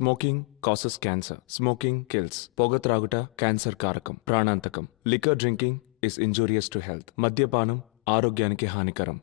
Smoking causes cancer. Smoking kills. పొగ త్రాగుట cancer కారకం, ప్రాణాంతకం. Liquor drinking is injurious to health. మద్యపానం ఆరోగ్యానికి హానికరం.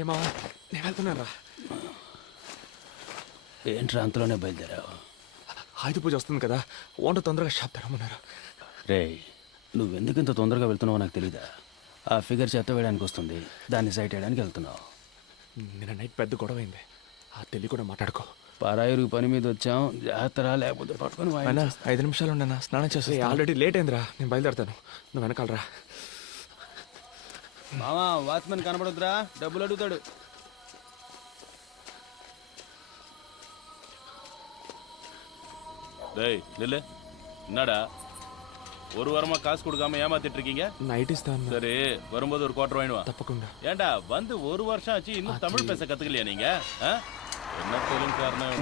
ఏమా నేను వెళ్తున్నాను రా. ఏంట్రా అంతలోనే బయలుదేరావు? ఆయుధ పూజ వస్తుంది కదా, వంట తొందరగా షాప్ తెరమన్నారు. రే, నువ్వెందుకు ఇంత తొందరగా వెళ్తున్నావో నాకు తెలీదా? ఆ ఫిగర్ చెత్త వేయడానికి వస్తుంది, దాన్ని సైట్ వేయడానికి వెళ్తున్నావు. నిన్న నైట్ పెద్ద గొడవ అయింది, ఆ తెలియ కూడా మాట్లాడుకో. పరాయిరు పని మీద వచ్చాం, జాగ్రత్త లేకపోతే పట్టుకొని అయినా 5 నిమిషాలు ఉండన్నా, స్నానం చేస్తే ఆల్రెడీ లేట్ అయిందిరా. నేను బయలుదేరుతాను, నువ్వు వెనకాలరా. మామా, వాచ్మెన్ కనబడొద్దురా, డబ్బులు అడుగుతాడు. டேய் நில்லு. என்னடா ஒரு வாரமா காசு கொடுக்காம ஏமாத்திட்டு இருக்கீங்க? நைட் இஸ்தான். சரி, வரும்போது ஒரு குவார்டர் வாங்கிடுவா. தப்பకుండా. ஏண்டா வந்து ஒரு வருஷம் ஆச்சு, இன்னும் தமிழ் பேச கத்துக்கலையா நீங்க? என்ன தெலுங்கு காரணம்?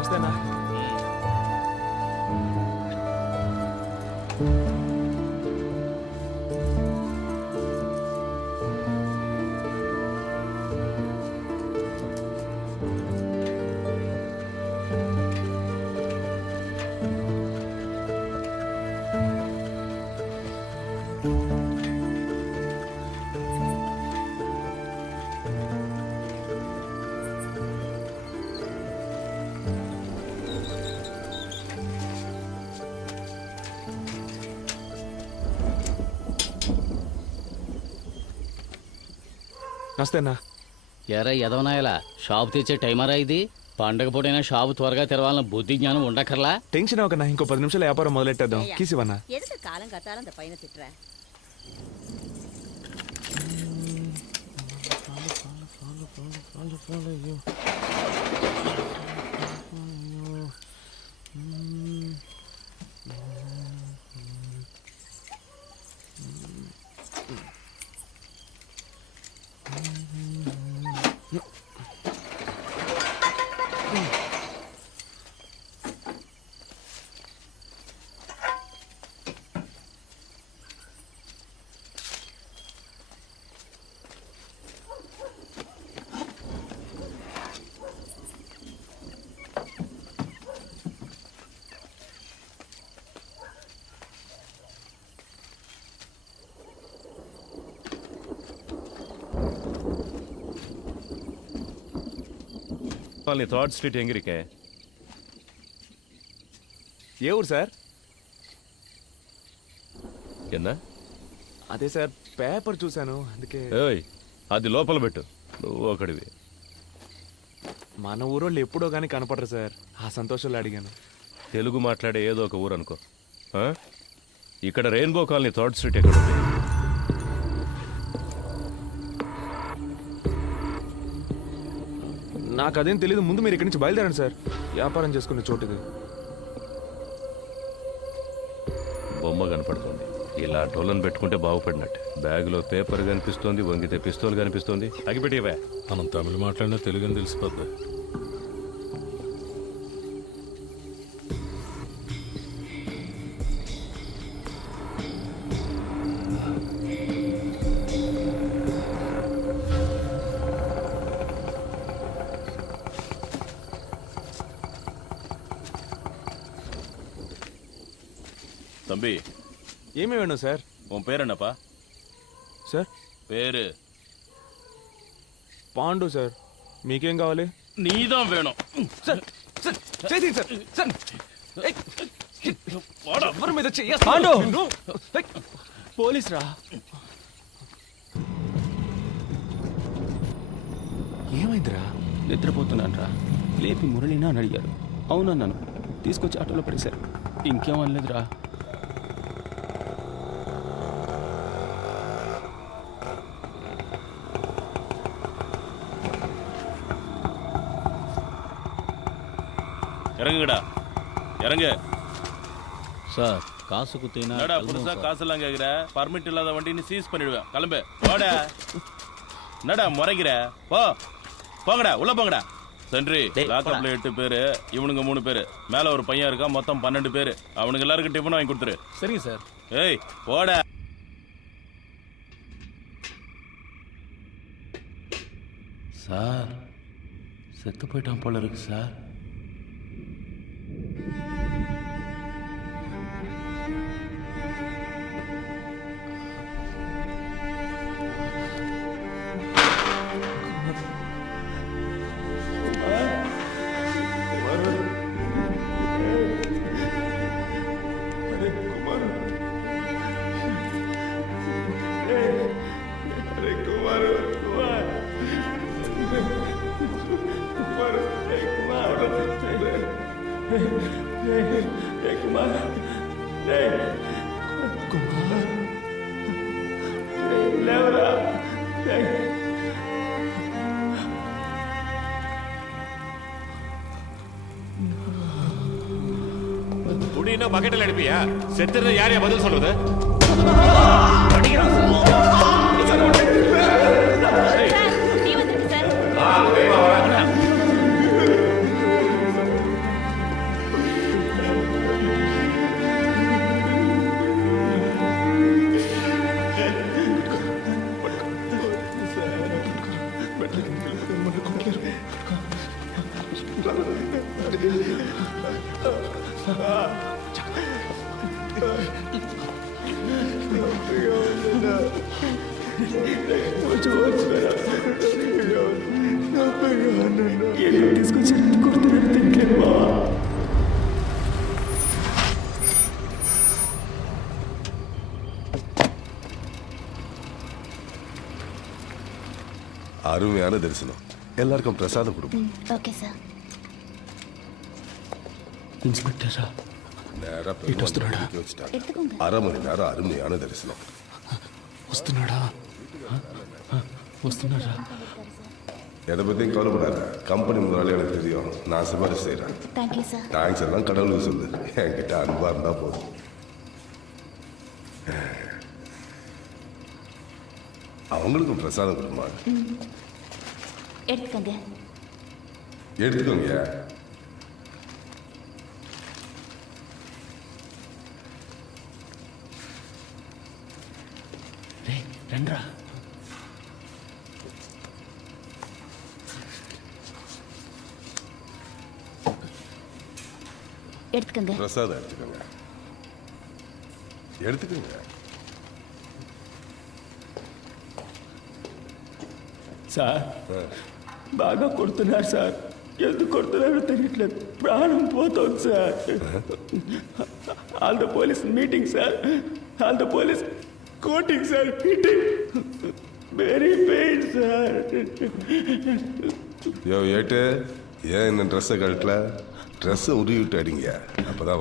వస్తేనా? నమస్తేనా? ఎరా ఎదవనాయలా, షాపు తెచ్చే టైమరా ఇది? పండగ పూటైనా షాపు త్వరగా తెరవాలన్న బుద్ధి జ్ఞానం ఉండకర్లా? టెన్షన్ అవ్వకన్నా, ఇంకో 10 నిమిషాలు వ్యాపారం మొదలెట్టేద్దాం. కీసివన్నా ఎదురు కాలం కట్టాలంత పైన తిట్రా. நீ 3rd ஸ்ட்ரீட் எங்க இருக்கே? ఏ ఊరు సార్? ఎన్నా అదే సార్ పేపర్ చూశాను అందుకే. ఏయ్ అది లోపల పెట్టు, నువ్వు ఒకడివి. మన ఊరోళ్ళు ఎప్పుడో కానీ కనపడరు సార్, ఆ సంతోషంలో అడిగాను. తెలుగు మాట్లాడే ఏదో ఒక ఊరు అనుకో. ఆ? ఇక్కడ రెయిన్బో కాలనీ థర్డ్ స్ట్రీట్ ఎక్కడ ఉంది? నాకు అదేం తెలియదు, ముందు మీరు ఇక్కడి నుంచి బయలుదేరండి సార్, వ్యాపారం చేసుకునే చోటు ఇది. బొమ్మ కనపడుతుంది, ఇలా డోలను పెట్టుకుంటే బాగుపడినట్టు. బ్యాగులో పేపర్ కనిపిస్తోంది, వంగితే పిస్తోల్ కనిపిస్తోంది. అగిపెట్టివే. మనం తమిళ మాట్లాడినా తెలుగుని తెలిసిపోద్ది. தம்பி, ఏమీ వేணும் సార్? உன் பேர் என்னப்பா? సార్ பேரு పాండు సార్. మీకేం కావాలి? நீதான் வேணும். సార్ సార్ చేతి సార్ సార్ ఎవరి మీద పాండు! పోలీస్ రా. ఏమైందిరా? నిద్రపోతున్నాను రా, లేపి మురళినా అని అడిగారు. అవునన్నాను, తీసుకొచ్చి ఆటోలో పడేశారు. ఇంకేం అనలేదురా. இறங்குங்கடா, இறங்கு. சார் காசு குத்தினா என்னடா புதுசா காசெல்லாம் கேக்குற? பர்மிட் இல்லாத வண்டின்னு சீஸ் பண்ணிடுவேன். கிளம்பு, போடா. என்னடா முறைக்கிற? போ, போங்கடா, உள்ள போங்கடா. சென்ட்ரி, லாக்அப்ல 8 பேரு, இவனுங்க 3 பேரு, மேல ஒரு பையன் இருக்கா, மொத்தம் 12 பேரு. அவனுங்க எல்லாருக்கும் டிஃபன் வாங்கி கொடுத்துரு. சரிங்க சார். ஏய் போடா. சார் செத்து போயிட்டான் போல இருக்கு சார். குடினா பக்கெட்டில் அனுப்பியா? செத்துறத யாரையா பதில் சொல்றது? நீ வந்துட்டு சார். அருமையான தரிசனம். எல்லாருக்கும் பிரசாதம் கொடுப்போம். Okay sir. ఇన్స్పెక్టరా, நேரா பெருமாள் வச்சுட்டாங்க. அரை மணி நேரம் அருமையான தரிசனம். వస్తున్నాడా? వస్తున్నారా? எதை பற்றியும் கவலைப்படாத. கம்பெனி முதலாளி எனக்கு தெரியும், நான் சிபாரிசு செய்கிறேன். Thank you sir. தேங்க்ஸ் எல்லாம் கடவுளுக்கு சொல்லு, என்கிட்ட அன்பா இருந்தா போதும். அவங்களுக்கும் பிரசாதம் கொடுமா? எடுத்துக்கங்க. எடுத்துக்கோங்க. రండ్రా. எடுத்துக்கங்க. பிரசாதம் எடுத்துக்கோங்க. எடுத்துக்கோங்க. సార్ బాగా కొడుతున్నారు సార్. ఎందుకు కొడుతున్నారో తెలియట్లేదు. ప్రాణం పోతుంది sir. All the police meeting sir. All the police coating sir, hitting, very pain sir. யோ ஏட்டு ஏன் இந்த ட்ரெஸ்ஸை கழட்டல? ட்ரெஸ்ஸை உருவி விட்டு அடிங்க, அப்பதான்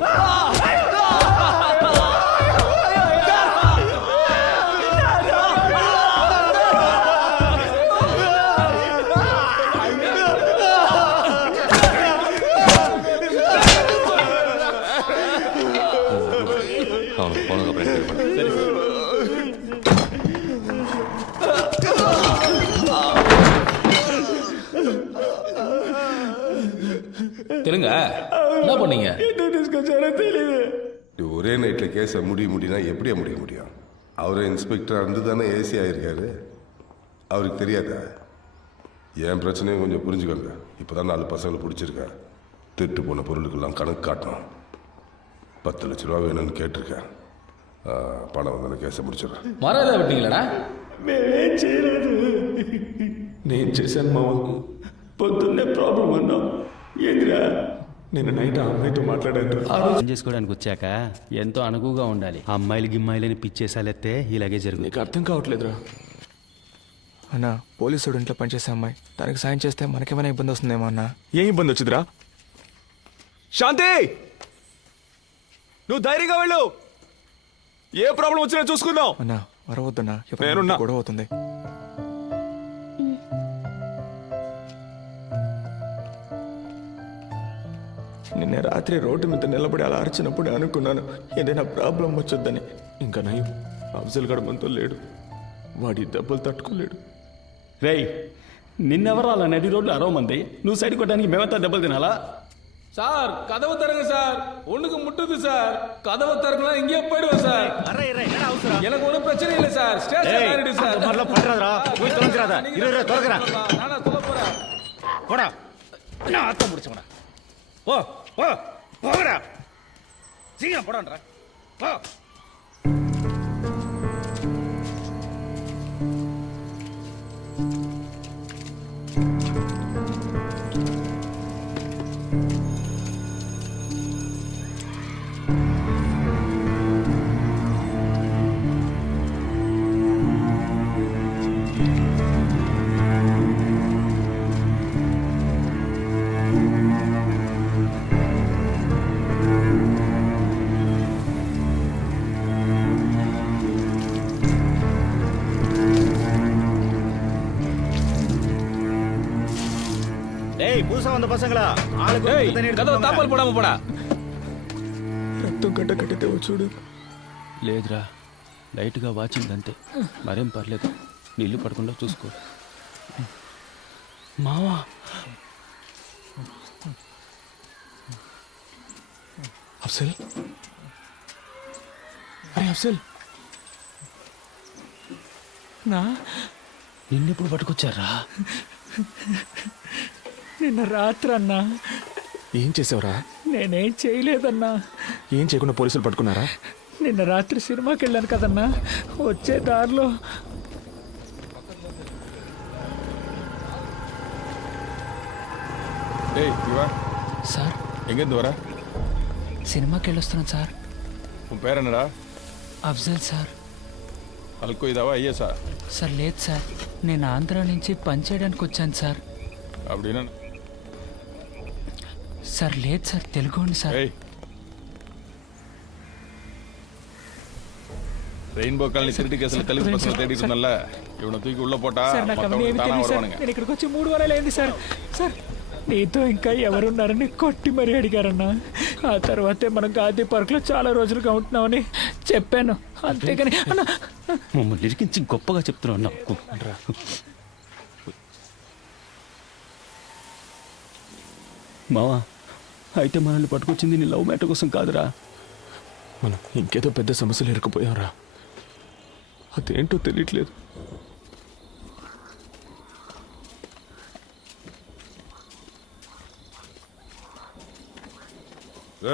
அவனுக்கு போனதுக்கு அப்புறம் எனக்கு தெரியப்படுது. சரி சார். தெலுங்க என்ன பண்ணீங்க? ஒரே நைட்டில் கேஸை முடியும்னா எப்படியா முடிய முடியும்? அவரை இன்ஸ்பெக்டராக இருந்து தானே ஏசி ஆகியிருக்காரு. அவருக்கு தெரியாதா? என் பிரச்சனையும் கொஞ்சம் புரிஞ்சுக்கோங்க. இப்போ தான் 4 பசங்களை பிடிச்சிருக்கேன். திருட்டு போன பொருளுக்கெல்லாம் கணக்கு காட்டணும். 10 லட்ச ரூபா வேணும்னு கேட்டிருக்கேன். பணம் வந்து கேஸை முடிச்சிடுறேன். மரம் ஏதாவது விட்டீங்களாடா? నేను చేశాను మామ. పొద్దున్నే ప్రాబ్లం అన్నా ఏందిరా? నేను నైట్ ఆ అమ్మాయితో మాట్లాడాను. అర్థం చేసుకోవడానికి వచ్చాక ఎంతో అనుకువగా ఉండాలి. అమ్మాయిలు గిమ్మాయిలని పిచ్చేసాలెత్తే ఇలాగే జరుగుతుంది. నీకు అర్థం కావట్లేదురా. అన్నా, పోలీసుడు ఇంట్లో పనిచేసే అమ్మాయి, తనకి సాయం చేస్తే మనకేమైనా ఇబ్బంది వస్తుందేమో అన్నా. ఏం ఇబ్బంది వచ్చిందిరా? శాంతి, నువ్వు ధైర్యంగా వెళ్ళు. ఏ ప్రాబ్లం వచ్చినా చూసుకుందాం. అన్నా మరవద్దన్నా, నేనున్నా. గొడవ అవుతుంది. నిన్న రాత్రి రోడ్డు మీద నిలబడి అలా అరిచినప్పుడు అనుకున్నాను ఏదైనా ప్రాబ్లం వచ్చొద్దని. ఇంకా నయం, అఫ్జల్ గడ మనతో లేడు. వాడి దెబ్బలు తట్టుకోలేడు. రేయ్, నిన్నెవరు అలా నడి రోడ్లు అరవమంది? నువ్వు సైడ్ కొట్టడానికి మేమంతా దెబ్బలు తినాలా? சார் கதவு தருங்க சார், ஒண்ணுக்கு முட்டுது சார். கதவு தரணும்னா இங்கே போயிடுவோம் சார். எனக்கு ஒன்றும் பிரச்சனை இல்லை சார். ஸ்டேஷன் ஆயிடுது சார். நானா சொல்ல போறேன். போடா, நான் ஆத்தம் முடிச்சவனா. போ போ போங்கடா, சீக்கிரம் போடான்றா. போ. புதுசா வந்த பசங்களா, கதவு தாப்பால் போடாம போடா. రక్తం గడ్డ కట్టితే చూడు. లేదురా, లైట్గా వాచింగ్ అంతే, మరేం పర్లేదు. నీళ్లు పడకుండా చూసుకో. మావా, అఫ్జల్, అరే అఫ్జల్, నిన్నెప్పుడు పట్టుకొచ్చారా? నిన్న రాత్రి అన్నా. ఏం చేసావురా? నేనేం చేయలేదన్నా. ఏం చేయకుండా పోలీసులు పట్టుకున్నారా? నిన్న రాత్రి సినిమాకి వెళ్ళాను కదన్నా, వచ్చే దారిలో சார் எங்கேருந்து வர? సినిమాకి వెళ్ళొస్తున్నాను సార్. உன் பேர் என்னடா? అఫ్జల్ సార్. అల్కో ఇదావా అయ్యేసా? సార్ లేదు సార్, నేను ఆంధ్ర నుంచి పని చేయడానికి వచ్చాను సార్. அப்படின்னா సార్ లేదు సార్, తెలుగోండి సార్. ரெயின்போ காலனி திருட்டு கேஸ்ல தெலுங்கு பசங்க தேடிட்டு இருந்தல்ல, இவனை தூக்கி உள்ள போட்டா సార్ నాకు అవన్నీ ఏమి தானா తెలియదు సార్. வருவானுங்க. నేను ఇక్కడికి వచ్చి 3 వారాలు అయింది సార్. సార్ నీతో ఇంకా ఎవరున్నారని కొట్టి మరీ అడిగారన్నా. ఆ తర్వాతే మనం గాంధీ పార్క్లో చాలా రోజులుగా ఉంటున్నామని చెప్పాను, అంతేగాని అన్నా. మమ్మల్ని ఇరికించి గొప్పగా చెప్తున్నావు నాకు. మావా, అయితే మనల్ని పట్టుకొచ్చింది నీ లవ్ మ్యాటర్ కోసం కాదురా. మనం ఇంకేదో పెద్ద సమస్యలు ఇరుక్కుపోయారా? అదేంటో తెలియట్లేదు.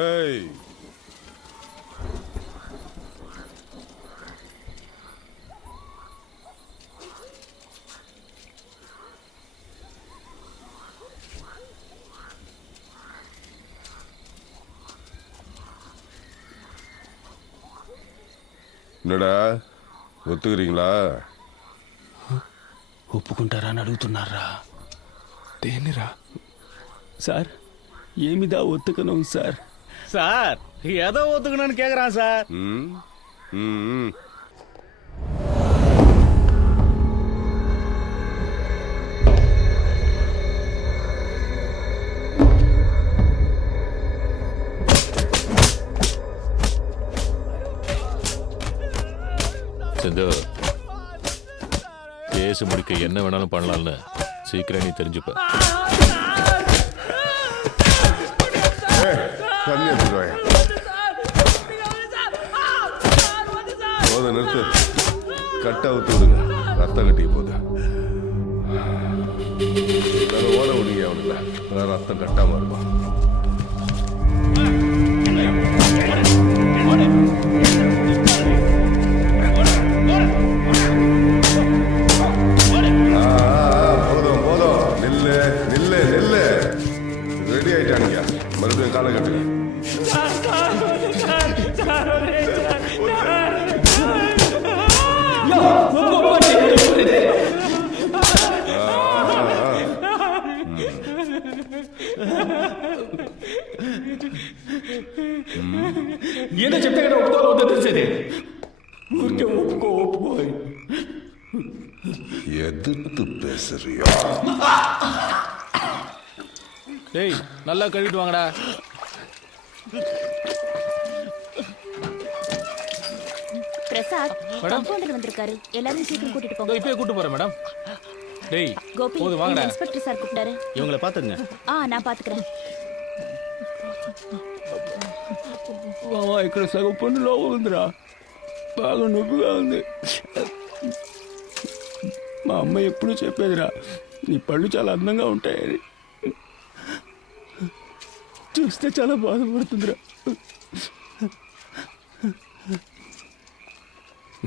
ఏయ్, என்னடா ஒத்துக்கிறீங்களா? ఒప్పుకుంటారా అని అడుగుతున్నారా? దేనిరా? సార్ ఏమిదా ఒత్తుకను సార్? சார் ஏதோ ஒத்துக்கணும்னு கேக்குறான் சார். ம்? ம். செந்து, கேஸ் முடிக்க என்ன வேணாலும் பண்ணலாம்னு சீக்கிரம் நீ தெரிஞ்சுப்ப. தண்ணி எடுத்துருவாங்க. போத நிறுத்து. கட்டை அவுத்து விடுங்க. ரத்தம் கட்டி போகுது. எல்லாரும் ஓட விடுங்க அவனுங்கள. அதான் ரத்தம் கட்டாம இருக்கும். போதும் போதும். நில்லு நில்லு நில்லு. ரெடி ஆயிட்டானுங்க. மறுபடியும் காலை கட்டுங்க. ఏదో చెప్తే కదా ఒప్పుకోవాలి వద్దో తెలిసేది. ఊరికే ఒప్పుకో. எதிர்த்து பேசுறியா? டேய் நல்லா கழுவிட்டு வாங்கடா. பிரசாத் கம்பவுண்டர் வந்திருக்காரு. எல்லாரும் சீக்கிரம் கூட்டிட்டு போங்க. இப்பயே கூட்டு போறேன் மேடம். டேய் கோபி, போதும் வாங்கடா. இன்ஸ்பெக்டர் சார் கூப்பிட்டாரு. இவங்கள பாத்துங்க. நான் பாத்துக்கிறேன். బావా ఇక్కడ సగం పన్ను లోపల ఉందిరా, బాగా నొప్పిగా ఉంది. మా అమ్మ ఎప్పుడు చెప్పేదిరా, నీ పళ్ళు చాలా అందంగా ఉంటాయని. చూస్తే చాలా బాధపడుతుందిరా.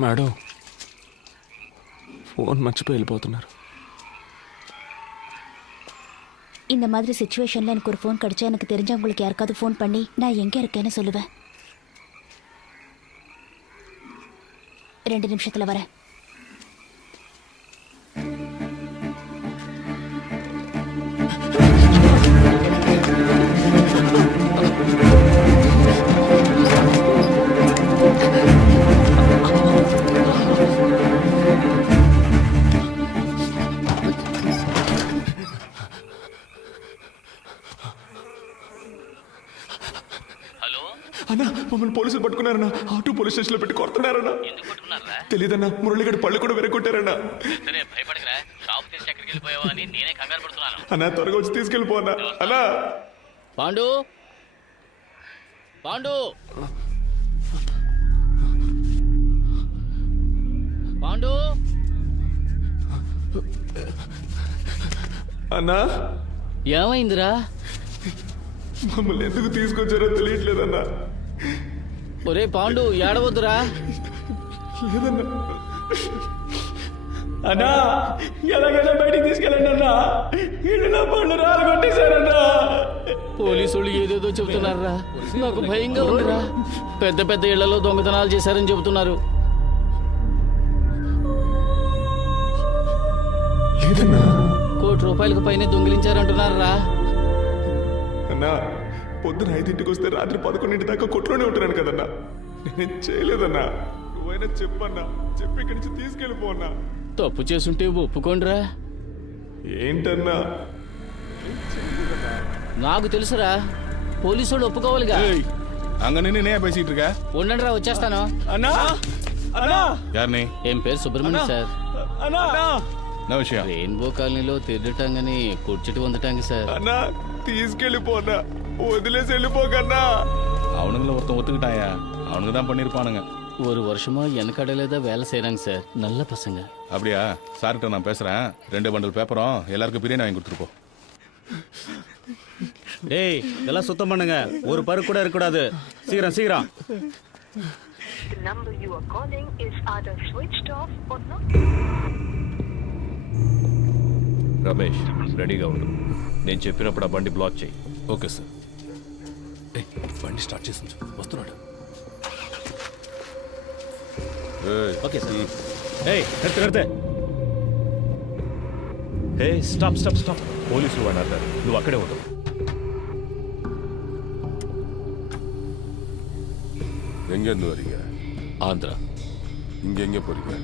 మేడం ఫోన్ మర్చిపోయి వెళ్ళిపోతున్నారు. இந்த மாதிரி சிச்சுவேஷன்ல எனக்கு ஒரு ஃபோன் கிடைச்சா எனக்கு தெரிஞ்சவங்களுக்கு யாருக்காவது ஃபோன் பண்ணி நான் எங்க இருக்கேன்னு சொல்லுவேன். 2 நிமிஷத்துல வரேன். అన్నా మమ్మల్ని పోలీసులు పట్టుకున్నారన్నా. ఆటో పోలీస్ స్టేషన్ లో పెట్టి కొడుతున్నారన్నా. తెలీదన్నా, మురళిగడ పళ్ళు కూడా వెరగొట్టారన్నా. అన్నా త్వరగా వచ్చి తీసుకెళ్ళిపో అన్నా. అన్నా పాండు, పాండు, పాండు. అన్నా ఏమైందిరా? మమ్మల్ని ఎందుకు తీసుకొచ్చారో తెలియట్లేదన్నా. ఒరే పాండు, ఏడవద్దురా. లేదన్నా. అన్నా ఎలాగైనా బయటికి తీసుకెళ్ళండి అన్నా. ఇల్లు నా పళ్ళు రాలగొట్టేశారన్నా. పోలీసులు ఏదేదో చెబుతున్నారా, నాకు భయంగా ఉందిరా. పెద్ద పెద్ద ఇళ్లలో దొంగతనాలు చేశారని చెబుతున్నారు. లేదన్నా. ₹1 కోటి పైన దొంగిలించారంటున్నారా? అన్నా పొద్దున 5ంటికి వస్తే రాత్రి 11 దాకా కొట్లోనే ఉంటున్నాను కదన్నా. నేనేం చేయలేదన్నా. నువ్వైనా చెప్పన్నా, చెప్పి ఇక్కడి నుంచి తీసుకెళ్ళిపో అన్నా. తప్పు చేసుంటే ఒప్పుకోండిరా. ఏంటన్నా? నాకు తెలుసురా, పోలీసులు ఒప్పుకోవాలిగా. அங்க நின்று பேசிட்டு இருக்க? ఉండండిరా, వచ్చేస్తాను. అన్నా అన్నా யாருனே? ఏం పేరు సుబ్రహ్మణ్యం సార్. అన్నా என்ன விஷயம்? రెయిన్బో కాలనీలో తిరగటాంగని కూర్చుటి వందటాంగి సార్. అన్నా తీసుకెళ్ళిపో అన్నా. వదిలేసి వెళ్ళిపోకన్నా. அவனுங்கள ஒருத்தன் ஒத்துக்கிட்டாயா? அவனுங்க தான் பண்ணிருப்பானுங்க. ஒரு வருஷமா எனக்கடையில தான் வேலை செய்யறாங்க சார். நல்ல பசங்க. அப்படியா? சார்கிட்ட நான் பேசுறேன். 2 பண்டல் பேப்பரும் எல்லாருக்கும் பிரியாணி வாங்கி கொடுத்துட்டு போ. டேய் இதெல்லாம் சுத்தம் பண்ணுங்க. ஒரு பரு கூட இருக்க கூடாது. சீக்கிரம் சீக்கிரம். The number you are calling is either switched off or not. Ramesh రెడీగా ఉండు. నేను చెప్పినప్పుడు ఆ బండి బ్లాక్ చేయి. Okay sir. బండి స్టార్ట్ చేసి వస్తున్నాడు. Okay sir. Hey stop stop stop పోలీసులు అని అన్నారు నువ్వు అక్కడే ఉండవు எங்கேருந்து வரீங்க? ஆந்திரா. இங்க எங்க போறீங்க?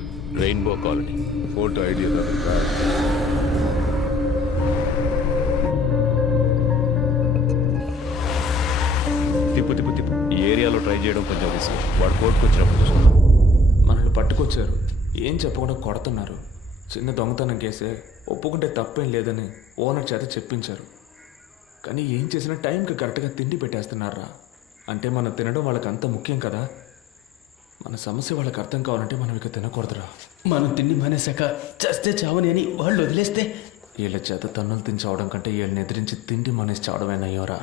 Rainbow colony. போட்டோ ஐடி ஏதாவது இருக்கா? తిప్పు తిప్పు తిప్పు ఈ ఏరియాలో ట్రై చేయడం కొంచెం రిస్క్ వాడు కోర్టుకు వచ్చినప్పుడు చూసుకుందాం మనల్ని పట్టుకొచ్చారు, ఏం చెప్పకుండా కొడుతున్నారు. చిన్న దొంగతనం కేసే, ఒప్పుకుంటే తప్పేం లేదని ఓనర్ చేత చెప్పించారు. కానీ ఏం చేసినా టైంకి కరెక్ట్గా తిండి పెట్టేస్తున్నారా. అంటే మనం తినడం వాళ్ళకి అంత ముఖ్యం కదా. మన సమస్య వాళ్ళకి అర్థం కావాలంటే మనం ఇక తినకూడదురా. మనం తిండి మానేశాక చస్తే చావని అని వాళ్ళు వదిలేస్తే వీళ్ళ చేత తన్నులు తిని చావడం కంటే వీళ్ళని ఎదిరించి తిండి మానేసి చావడమేనయ్యోరా.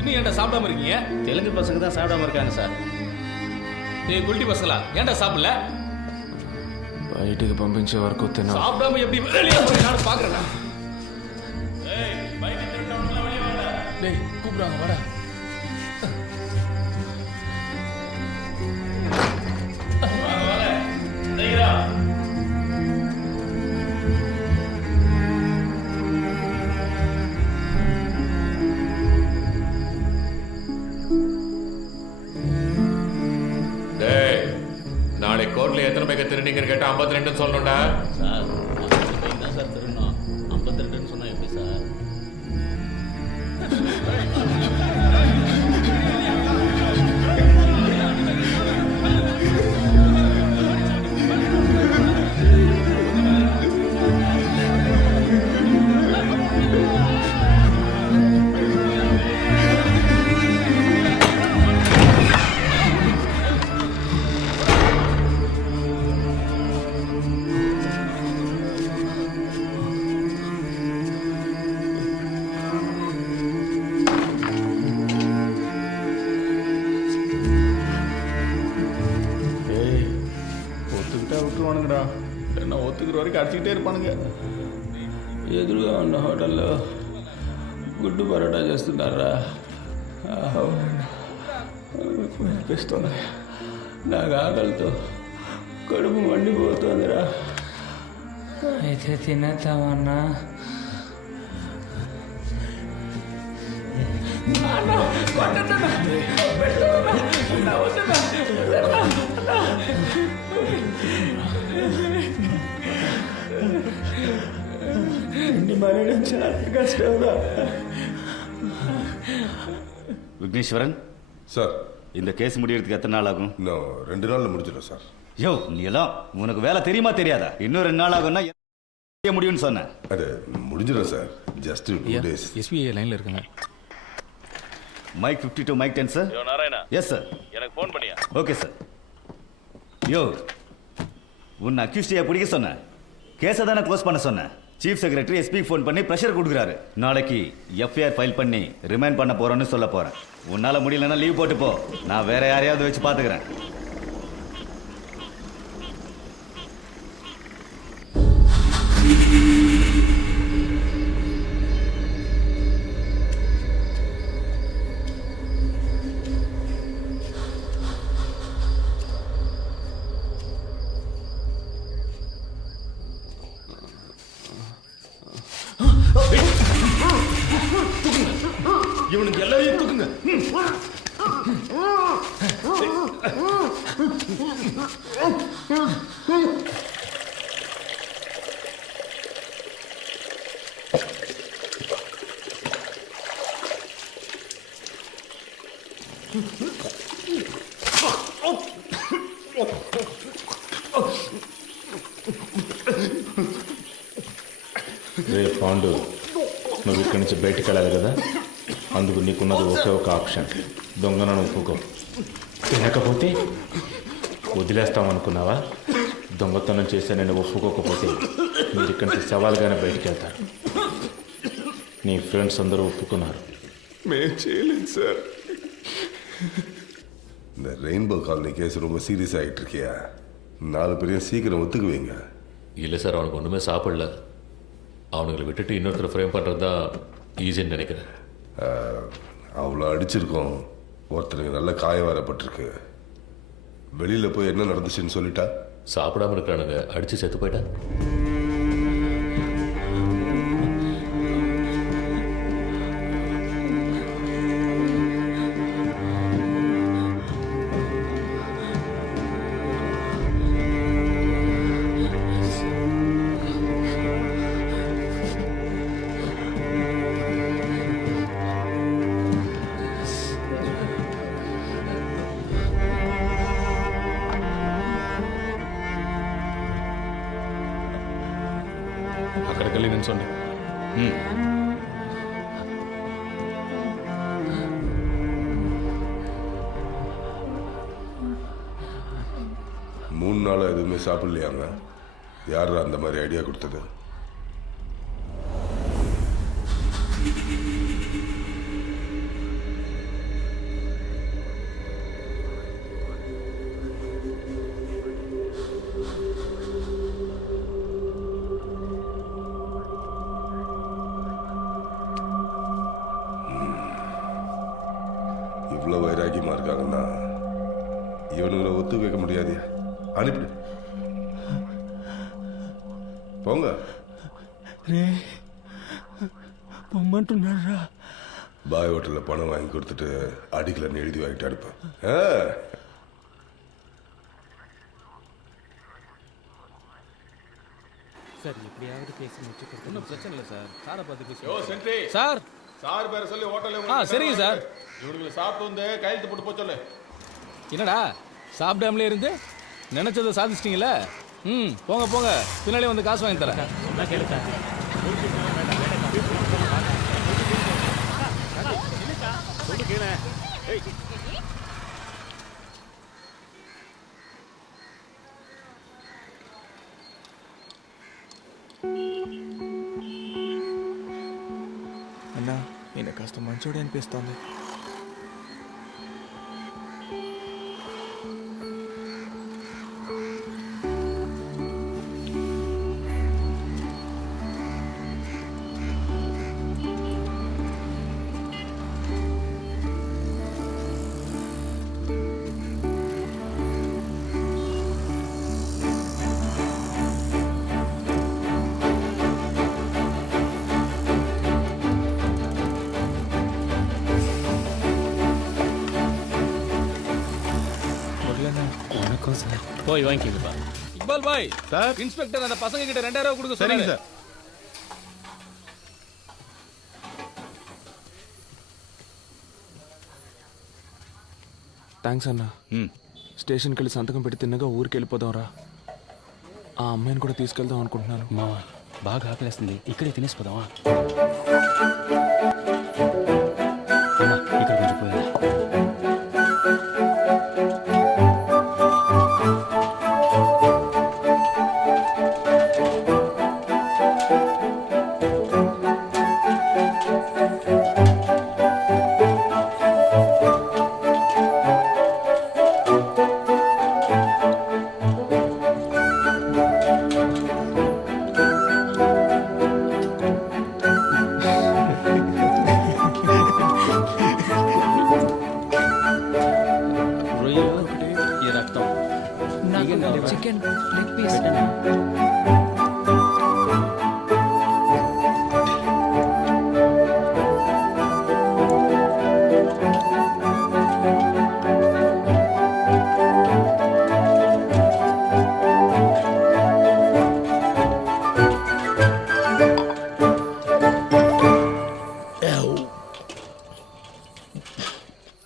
இன்னும் ஏன்டா சாப்பிடாம இருக்கீங்க? தெலுங்கு பசங்க தான் சாப்பிடாம இருக்காங்க சார். டேய் குல்டி பசங்களா, ஏன்டா சாப்பிடல? బయటికి పంపించే వరకు తిన. சாப்பிடாம எப்படி வெளியே போய் நான் பாக்குறேன். டேய் கூப்பிடுறாங்க வாடா. நாளை கோர்ட்ல எத்தனை பேக்க திருநீங்கன்னு கேட்டா 52 சொல்லணும்டா. சார் தான் சார் திருநோம் 52 சொன்னா எப்படி சார்? ஒத்துக்கிட்டா விட்டுருவானுங்கடா, என்ன ஒத்துக்கிற வரைக்கும் அடிச்சுக்கிட்டே இருப்பானுங்க. ఎదురుగా ఉన్న హోటల్లో గుడ్డు పరోటా చేస్తున్నారా? అనిపిస్తుంది. నాకు ఆకలితో కడుపు మండిపోతుందిరా. అయితే తినేద్దామన్నా. చాలా కష్టంరా. விக்னேஸ்வரன் சார் இந்த கேஸ் முடியறதுக்கு எத்தனை நாள் ஆகும்? இன்னும் 2 நாளில் முடிஞ்சிடும் சார். யோ நீ எல்லாம் உனக்கு வேலை தெரியுமா தெரியாதா? இன்னும் 2 நாள் ஆகும்னா முடியும்னு சொன்னேன். அது முடிஞ்சிடும் சார். Just 2 days. எஸ்பிஐ லைன்ல இருக்குங்க. Mike 52 mike 10 sir. யோ நாராயணா, எஸ் சார். எனக்கு ஃபோன் பண்ணியா? Okay sir. யோ உன்னை அக்யூஸ்டியா பிடிக்க சொன்னேன், கேஸை தானே க்ளோஸ் பண்ண சொன்னேன். சீஃப் செக்ரட்டரி எஸ்பிக்கு ஃபோன் பண்ணி ப்ரெஷர் கொடுக்குறாரு. நாளைக்கு எஃப்ஐஆர் ஃபைல் பண்ணி ரிமைண்ட் பண்ண போறோன்னு சொல்ல போறேன். உன்னால முடியலன்னா லீவ் போட்டு போ, நான் வேற யாரையாவது வச்சு பாத்துக்கிறேன். இவனுக்கு எல்லாரையும் தூக்குங்க. రే పాండు, నువ్వు ఇక్కడి నుంచి బయటికి వెళ్ళాలి కదా, అందుకు నీకున్నది ఒకే ఒక ఆప్షన్, దొంగను ఒప్పుకో. తినకపోతే వదిలేస్తామనుకున్నావా? దొంగతనం చేస్తే నేను ఒప్పుకోకపోతే మీరు ఇక్కడి నుంచి సవాల్గానే బయటికి వెళ్తారు. నీ ఫ్రెండ్స్ అందరూ ఒప్పుకున్నారు. మేము చేయలేదు సార్. இந்த ரெயின்போ காலனி கேஸ் ரொம்ப சீரியஸ் ஆகிட்டு இருக்கியா? 4 பேரையும் சீக்கிரம் ஒத்துக்குவீங்க. இல்லை சார், அவனுக்கு ஒன்றுமே சாப்பிடல. அவனுங்களை விட்டுட்டு இன்னொருத்தர் ஃப்ரேம் பண்ணுறது தான் ஈஸின்னு நினைக்கிறேன். அவ்வளோ அடிச்சிருக்கோம், ஒருத்தருக்கு நல்ல காயம் வரப்பட்டிருக்கு. வெளியில் போய் என்ன நடந்துச்சுன்னு சொல்லிட்டா? சாப்பிடாம இருக்கிறானுங்க, அடித்து செத்து போயிட்டா. అక్కడికి వెళ్ళి నిల్చోండి. மூணு நாளாக எதுவுமே சாப்பிடலையாங்க? யார் அந்த மாதிரி ஐடியா கொடுத்தது? இவ்வளோ வைராக்கியமாக இருக்காங்கன்னா இவனுங்களை ஒத்து வைக்க முடியாது. அனுப்பிடு, போங்க. పొమ్మంటున్నారా? பாய் ஹோட்டலில் பணம் வாங்கி கொடுத்துட்டு அடிக்கலன்னு எழுதி வாங்கிட்டு அனுப்பேன். சார் எப்படியாவது பேசி முடிச்சு ஒன்றும் பிரச்சனை இல்லை சார். சாரை பார்த்து பேசி. யோ சென்ட்ரி சார், சார் பேரை சொல்லி ஹோட்டலில். சரிங்க சார். இவனுங்களை சாப்பிட்டு வந்து கையெழுத்து போட்டு போக சொல்லு. என்னடா சாப்பிடாமலே இருந்து நினைச்சதை சாதிச்சிட்டீங்களே? போங்க போங்க, பின்னாலே வந்து காசு வாங்கி தரேன். అన్నా ఈయన కాస్త మంచోడే అనిపిస్తోంది. போய் வாங்கிக்கப்பா. இக்பால் பாய் சார், இன்ஸ்பெக்டர் அந்த பசங்க கிட்ட 2000 கொடுக்க சொன்னாங்க சார். థ్యాంక్స్ అన్నా. స్టేషన్కి వెళ్ళి సంతకం పెట్టి తిన్నగా ఊరికి వెళ్ళిపోదాం రా. ఆ అమ్మాయిని కూడా తీసుకెళ్దాం అనుకుంటున్నాను. మా బాగా ఆకలేస్తుంది, ఇక్కడే తినేసిపోదామా? ఇక్కడ కొంచెం పోయా. Chicken leg piece.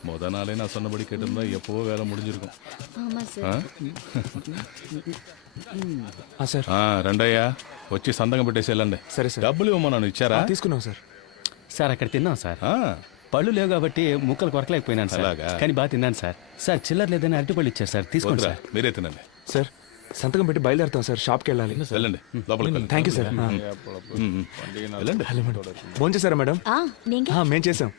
முத நாளே நான் சொன்னபடி கேட்டிருந்தா எப்போ வேலை முடிஞ்சிருக்கும். సార్ రండయ్యా, వచ్చి సంతకం పెట్టేసి వెళ్ళండి. సరే సార్. డబ్బులు ఇవ్వమన్నాను, ఇచ్చారా? తీసుకున్నాం సార్. సార్ అక్కడ తిన్నాం సార్. పళ్ళు లేవు కాబట్టి ముక్కలు కొరకలేకపోయినాను సార్. అలాగా? కానీ బాగా తిన్నాను సార్. సార్ చిల్లర లేదని అరటిపళ్ళు ఇచ్చారు సార్, తీసుకోండి సార్. మీరే తినండి సార్ సంతకం పెట్టి బయలుదేరుతాం సార్, షాప్కి వెళ్ళాలి. వెళ్ళండి లోపలికి థ్యాంక్ యూ సార్. వెళ్ళండి. ఫోన్ చేశారా మేడం? మేం చేసాం.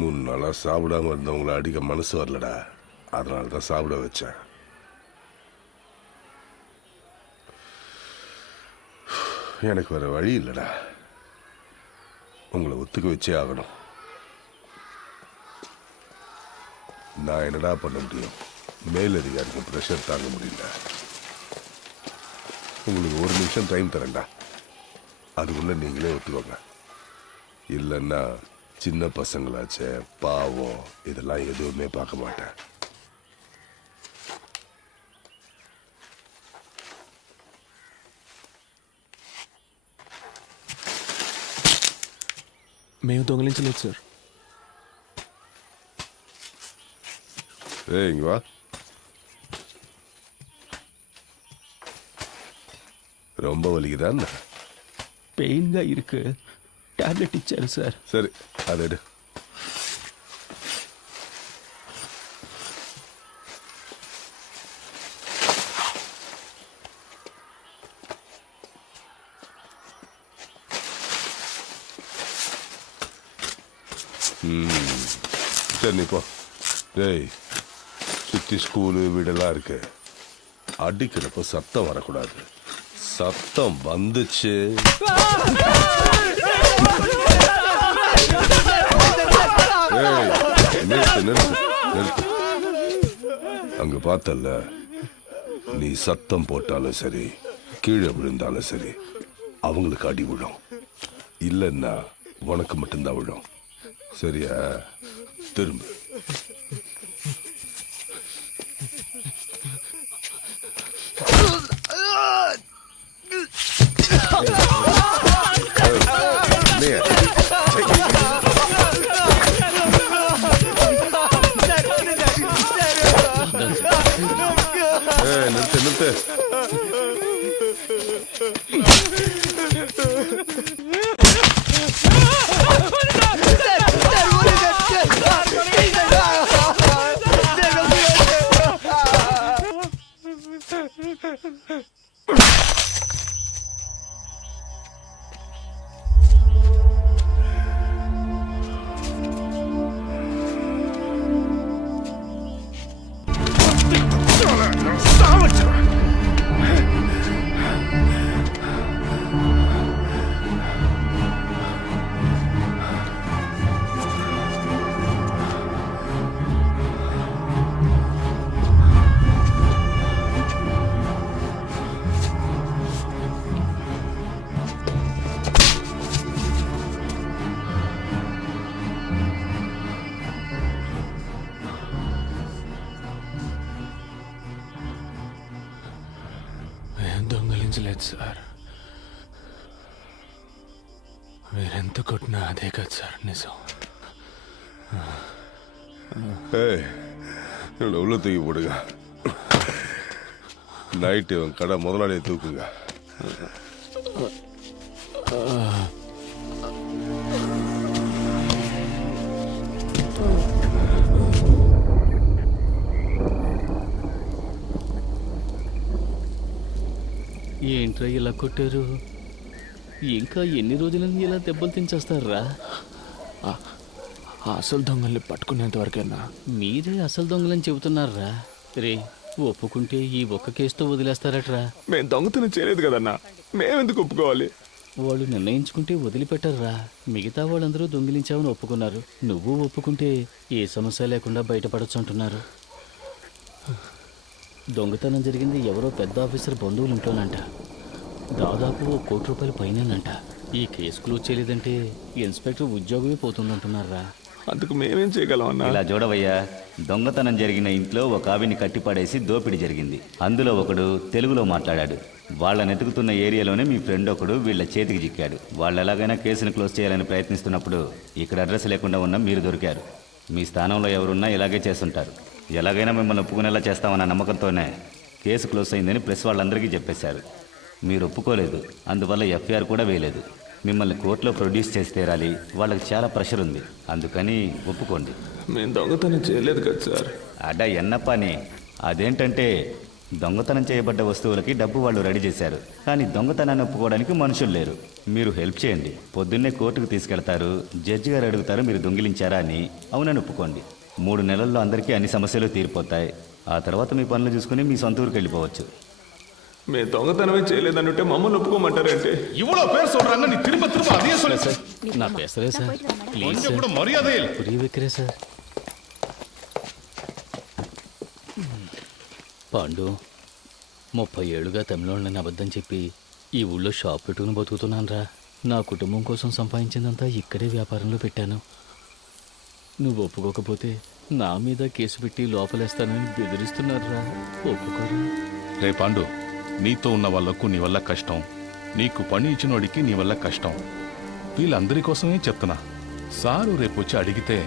மூணு நாளாக சாப்பிடாம இருந்தவங்கள அடிக்க மனசு வரலடா, அதனால தான் சாப்பிட வச்சேன். எனக்கு வேற வழி இல்லைடா, உங்களை ஒத்துக்க வச்சே ஆகணும். நான் என்னடா பண்ண முடியும்? மேலதிகாரிக்கு ப்ரெஷர் தாங்க முடியல. உங்களுக்கு ஒரு நிமிஷம் டைம் தரேன்டா, அதுக்குள்ள நீங்களே ஒத்துக்கோங்க. இல்லைன்னா சின்ன பசங்களாச்சே பாவம், இதெல்லாம் எதுவுமே பார்க்க மாட்டேன். మేము దొంగలించలేదు సార్. இங்க வா. ரொம்ப வலிக்குதான்? பெயின்గా இருக்கு, టాబ్లెట్ ఇచ్చారు సార్. சரி, அதை எடு. சரி நீ போ. டேய், சுற்றி ஸ்கூலு வீடெல்லாம் இருக்கு, அடிக்கிறப்ப சத்தம் வரக்கூடாது. சத்தம் வந்துச்சு நிறுத்து நிறுத்து நிறுத்து. அங்க பார்த்தல்ல, நீ சத்தம் போட்டாலும் சரி கீழே விழுந்தாலும் சரி அவங்களுக்கு அடி விழும், இல்லைன்னா உனக்கு மட்டும்தான் விழும். சரியா? திரும்ப. நிறுத்து நிறுத்து. దొంగలించలేదు సార్. మీరెంత కొట్టినా అదే కదా సార్ నిజం. உள்ள தூக்கி போடுங்க. நைட்டு இவன் கடை முதலாளியை தூக்குங்க. ఏంట్రా ఇలా కొట్టారు? ఇంకా ఎన్ని రోజులని ఇలా దెబ్బలు తించేస్తారా? అసలు దొంగల్ని పట్టుకునేంత వరకైనా. మీరే అసలు దొంగలని చెబుతున్నారా? రే, ఒప్పుకుంటే ఈ ఒక్క కేసుతో వదిలేస్తారట్రా? మేము దొంగతనం చేయలేదు కదన్నా, మేమెందుకు ఒప్పుకోవాలి? వాళ్ళు నిర్ణయించుకుంటే వదిలిపెట్టర్రా. మిగతా వాళ్ళందరూ దొంగిలించామని ఒప్పుకున్నారు, నువ్వు ఒప్పుకుంటే ఏ సమస్య లేకుండా బయటపడచ్చు అంటున్నారు. దొంగతనం జరిగింది ఎవరో పెద్ద ఆఫీసర్ బంధువులు ఇంట్లోనంట. దాదాపు ₹1 కోటి పైనంట. ఈ కేసు క్లోజ్ చేయలేదంటే ఇన్స్పెక్టర్ ఉద్యోగమే పోతుందంటున్నారా? అందుకు మేమేం చేయగలం అన్నా? ఇలా చూడవయ్యా, దొంగతనం జరిగిన ఇంట్లో ఒక ఆవిని కట్టిపడేసి దోపిడీ జరిగింది. అందులో ఒకడు తెలుగులో మాట్లాడాడు. వాళ్ళని ఎతుకుతున్న ఏరియాలోనే మీ ఫ్రెండ్ ఒకడు వీళ్ళ చేతికి చిక్కాడు. వాళ్ళు ఎలాగైనా కేసును క్లోజ్ చేయాలని ప్రయత్నిస్తున్నప్పుడు ఇక్కడ అడ్రస్ లేకుండా ఉన్న మీరు దొరికారు. మీ స్థానంలో ఎవరున్నా ఇలాగే చేస్తుంటారు. ఎలాగైనా మిమ్మల్ని ఒప్పుకునేలా చేస్తామన్న నమ్మకంతోనే కేసు క్లోజ్ అయిందని ప్రెస్ వాళ్ళందరికీ చెప్పేశారు. మీరు ఒప్పుకోలేదు, అందువల్ల ఎఫ్ఐఆర్ కూడా వేయలేదు. మిమ్మల్ని కోర్టులో ప్రొడ్యూస్ చేసి తీరాలి. వాళ్ళకి చాలా ప్రెషర్ ఉంది, అందుకని ఒప్పుకోండి. మేము దొంగతనం చేయలేదు కదా సార్. అడ్డా ఎన్నప్పని. అదేంటంటే దొంగతనం చేయబడ్డ వస్తువులకి డబ్బు వాళ్ళు రెడీ చేశారు, కానీ దొంగతనాన్ని ఒప్పుకోవడానికి మనుషులు లేరు. మీరు హెల్ప్ చేయండి. పొద్దున్నే కోర్టుకు తీసుకెళ్తారు, జడ్జి గారు అడుగుతారు మీరు దొంగిలించారా అని. అవునని ఒప్పుకోండి. 3 నెలల్లో అందరికీ అన్ని సమస్యలు తీరిపోతాయి. ఆ తర్వాత మీ పనులు చూసుకుని మీ సొంత ఊరికి వెళ్ళిపోవచ్చు. మేము దొంగతనమే చేయలేదనుంటే మమ్మల్ని ఒప్పుకోమంటారంటే இவ்வளோ பேர் சொல்றாங்க நீ திரும்ப திரும்ப அதையே சொல்லு సార్ నా పేసరే సార్ ప్లీజ్ கொஞ்சம் கூட மரியாதை இல்லை. పురి విక్రే సార్. పాండు 30 ఏళ్ళుగా తమిళోళ్ళని అబద్ధం చెప్పి ఈ ఊళ్ళో షాప్ పెట్టుకుని బతుకుతున్నానురా. నా కుటుంబం కోసం సంపాదించిందంతా ఇక్కడే వ్యాపారంలో పెట్టాను. నువ్వు ఒప్పుకోకపోతే నా మీద కేసు పెట్టి లోపలేస్తానని బెదిరిస్తున్నారా. ఒప్పుకోరా. రే పాండు, నీతో ఉన్న వాళ్ళకు నీ వల్ల కష్టం, నీకు పని ఇచ్చిన వాడికి నీ వల్ల కష్టం. వీళ్ళందరి కోసమే చెప్తున్నా. సారు రేపు వచ్చి అడిగితే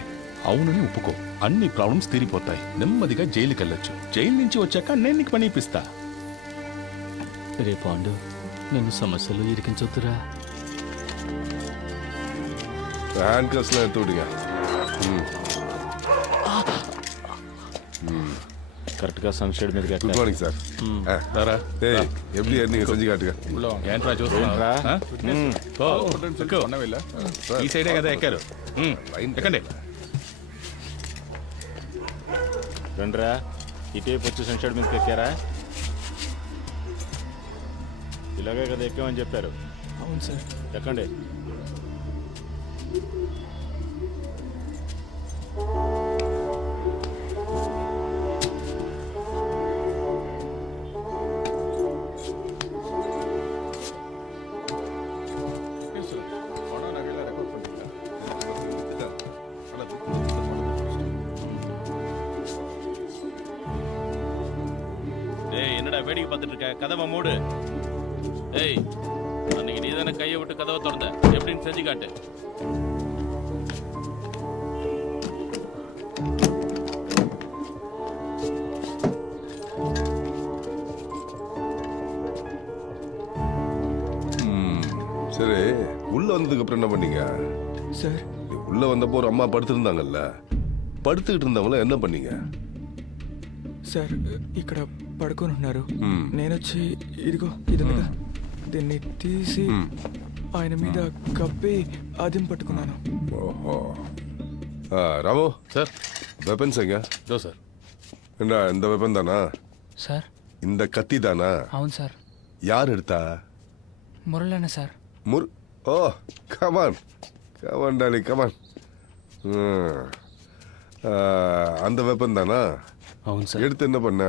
అవునని ఒప్పుకో. అన్ని ప్రాబ్లమ్స్ తీరిపోతాయి. నెమ్మదిగా జైలుకి వెళ్ళొచ్చు. జైలు నుంచి వచ్చాక నేను నీకు పని ఇప్పిస్తా. రే పాండు, నన్ను సమస్యలు ఇరికించొద్దురా. హ్యాండ్ కస్లో ఎంత விடுங்க. కరెక్ట్గా సన్షెడ్ మీద గుడ్ మార్నింగ్ సార్. எப்படி நீங்க செஞ்சு காட்டுங்க. ఏంట్రా చూస్తున్నా? ఈ సైడే కదా ఎక్కారు. ఎక్కండి. రండిరా, ఇటేపు వచ్చి సన్షెడ్ మీదకి ఎక్కారా? ఇలాగే కదా ఎక్కామని చెప్పారు. అవును సార్. ఎక్కండి. என்னடா வேடிக்கை பார்த்துட்டு இருக்க? கதவை மூடு. ஏய், அன்னைக்கு நீ தானே கையை விட்டு கதவை திறந்த, எப்படின்னு செஞ்சு காட்டு. சரி, உள்ள வந்ததுக்கு அப்புறம் என்ன பண்ணீங்க సార్? உள்ள வந்தப்போ ஒரு அம்மா படுத்திருந்தாங்கல்ல, படுத்துக்கிட்டு இருந்தவங்கள என்ன பண்ணீங்க? సార్ ఇక్కడ పడుకొని ఉన్నారు. నేను వచ్చి ఇదిగో ఇదిగా దీన్ని తీసి ఆయన మీద కప్పి ఆదిం పట్టుకున్నాను. ஓஹோ. ராமு సార్. வெப்பன்ஸ் எங்க? దో సార్. என்ன இந்த வெப்பன் தானா? సార్ இந்த கத்தி தானா? అవును సార్. யார் எடுத்தா? మురళన్న సార్. ஓ கமான் கமான் டாலி கமான். அந்த வெப்பன் தானா? అవును సార్. எடுத்து என்ன பண்ண?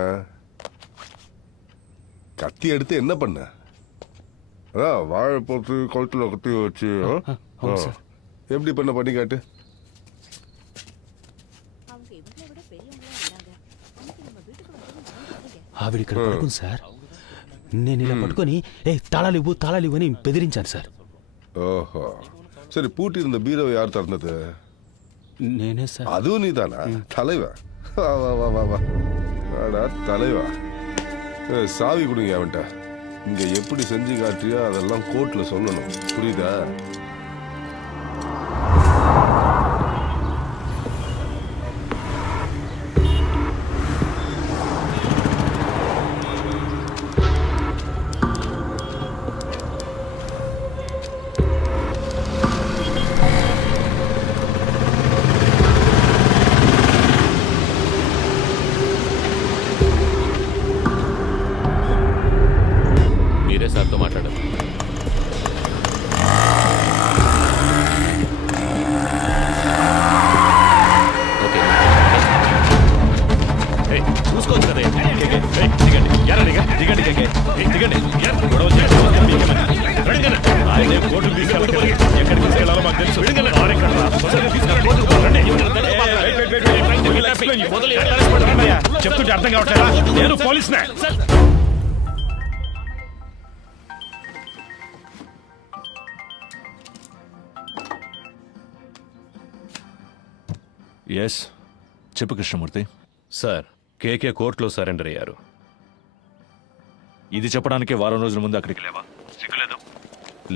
கத்தி எடுத்து என்ன பண்ண? அதான் வாழை போட்டு கழுத்துல கத்தி வச்சு எப்படி பண்ணி காட்டு. ఆవిడ ఇక్కడ పడుకుంది సార్. నేను ఇలా పట్టుకొని తాళాలు ఇవ్వు అని బెదిరించాను సార్. ஓஹோ, சரி. பூட்டி இருந்த பீரோவை யார் திறந்தது? నేనే సార్. அதுவும் நீ தானா? தலைவா, வா வா வா வா வா வாடா தலைவா. சாவி கொடுங்க அவன்கிட்ட. இங்க எப்படி செஞ்சு காட்டியோ அதெல்லாம் கோர்ட்ல சொல்லணும், புரியுதா? మీరే సార్తో మాట్లాడారు. ఓకే, చూసుకోవచ్చు కదా. దిగండి దిగండి. ఆయన కోర్టుకు తీసుకెళ్ళి ఎక్కడికి తీసుకెళ్ళాలో మాకు తెలుసు. చెప్తుంటే అర్థం కావట్లేదా? నేను పోలీసునే. ఎస్, చెప్పు కృష్ణమూర్తి. సార్, కేకే కోర్టులో సరెండర్ అయ్యారు. ఇది చెప్పడానికి వారం రోజుల ముందు అక్కడికి లేవా? సిగ్గులేదు.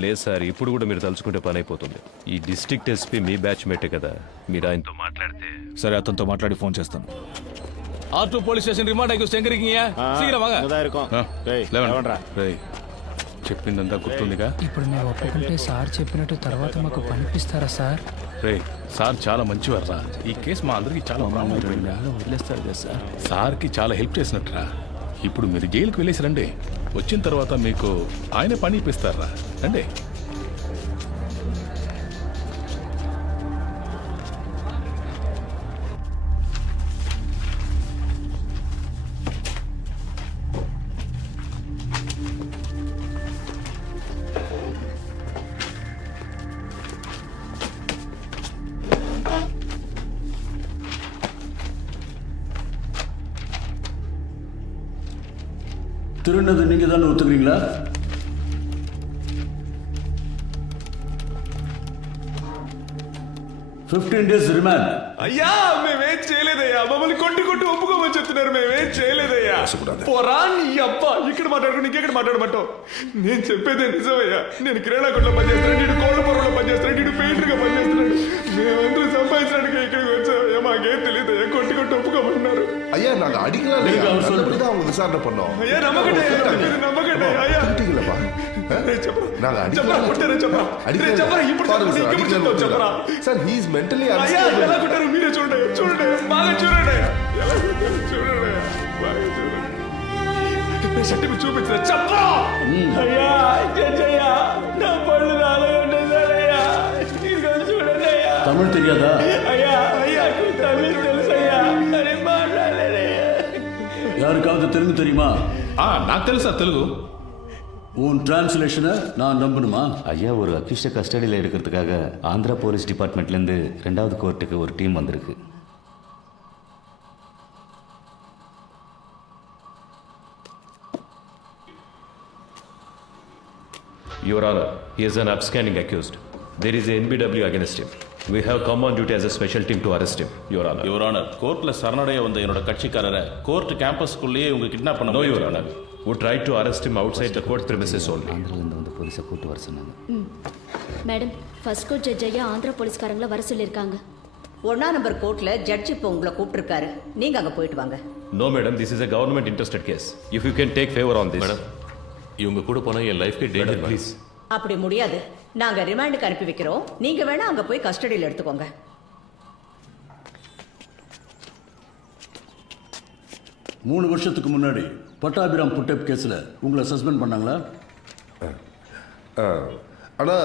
లేదు సార్, ఇప్పుడు కూడా మీరు తలుచుకుంటే పని అయిపోతుంది. ఈ డిస్ట్రిక్ట్ ఎస్పీ మీ బ్యాచ్ మేటే కదా, మీరు ఆయనతో మాట్లాడితే. సరే, అతనితో మాట్లాడి ఫోన్ చేస్తాను. R2 போலீஸ் ஸ்டேஷன் ரிமாண்ட் ஆகி எங்க இருக்கீங்க? சீக்கிரம் வாங்க. రేయ్, చెప్పిందంతా గుర్తుందిగా? ఇప్పుడు మేము ఒప్పుకుంటే సార్ చెప్పినట్టు తర్వాత మాకు పనిపిస్తారా సార్? రే, సార్ చాలా మంచివారా. ఈ కేసు మా అందరికి చాలా వదిలేస్తారు కదా సార్. సార్కి చాలా హెల్ప్ చేసినట్టురా. ఇప్పుడు మీరు జైలుకి వెళ్ళేసి రండి. వచ్చిన తర్వాత మీకు ఆయన పని ఇప్పిస్తారా. రండి. திருநது நீங்க தானே ஒத்துக்கிறீங்களா? days remand. అయ్యా మేమేం చేయలేదయ్యా. మమ్మల్ని కొట్టి ఒప్పుకోమని చెప్తున్నారు. మేమేం చేయలేదయ్యా. పోరా నీ అబ్బా. ఇక్కడ మాట్లాడుకుని ఇంకెక్కడ మాట్లాడమంటావు? నేను చెప్పేదే నిజమయ్యా. నేను కిరాణా కొట్లో పనిచేస్తున్నాడు, నీడు కోళ్ళ పొరలో పనిచేస్తున్నాడు, నీడు పెయింటర్గా పనిచేస్తున్నాడు. మేమందరూ సంపాదించడానికి ఇక్కడికి వచ్చామయ్యా. మాకేం తెలియదయ్యా. కొట్టి ఒప్పుకోమన్నారు. ஐயா நாங்க அடிக்கலாம் அவங்க விசாரணை பண்ணோம். ஐயா நம்பகட்டே ஐயா நாங்க அடிக்கலாம் sir he is mentally unstable. ఎలా కొట్టారు మీరే చూడండి బాగా చూడండి. షట్టి చూపించిన చెప్పరా అయ్యా. జయ్యా నా పళ్ళు నాలో ఉండేదయ్యా. ఇదిగో చూడండి అయ్యా. తమిళ్ తెలియదా? అయ్యా తమిళ్ తెలుసయ్యా. అరే మాట్లాడలేదయ్యా. யாருக்காவது தெலுங்கு தெரியுமா? నాకు తెలుసా తెలుగు. உன் டிரான்ஸ்லேஷனை நான் நம்பணுமா? ஐயா, ஒரு அக்யூஸ்டை கஸ்டடியில் எடுக்கிறதுக்காக ஆந்திரா போலீஸ் டிபார்ட்மெண்ட்லேருந்து 2வது கோர்ட்டுக்கு ஒரு டீம் வந்திருக்கு. Your Honor, he is an upstanding accused. There is a NBW against him. We have come on duty as a special team to arrest him, Your Honor. Your Honor, கோர்ட்ல சரணடைய வந்த என்னோட கட்சிக்காரரை court கேம்பஸ்க்குள்ளேயே இவங்க kidnap பண்ண. No, Your Honor. We tried to arrest him outside the court premises only. ஆந்திராலேருந்து வந்து போலீஸை கூட்டு வர சொன்னாங்க. மேடம், ஃபர்ஸ்ட் கோர்ட் ஜட்ஜ் ஐயா ஆந்திரா போலீஸ்காரங்கள வர சொல்லியிருக்காங்க. 1ஆம் நம்பர் கோர்ட்ல ஜட்ஜ் இப்போ உங்களை கூப்பிட்டுருக்காரு. நீங்க அங்க போயிட்டு வாங்க. No, madam, this is a government interested case. If you can take favor on this. Madam, இவங்க கூட போனா என் லைஃப்க்கு டேஞ்சர். ப்ளீஸ். அப்படி முடியாது. நாங்க ரிமாண்டுக்கு அனுப்பி வைக்கிறோம். நீங்க வேணா அங்க போய் கஸ்டடியில் எடுத்துக்கோங்க. 3 வருஷத்துக்கு முன்னாடி பட்டாபிராம் புட்டப் கேஸ்ல உங்களை சஸ்பெண்ட் பண்ணாங்களா? ஆனா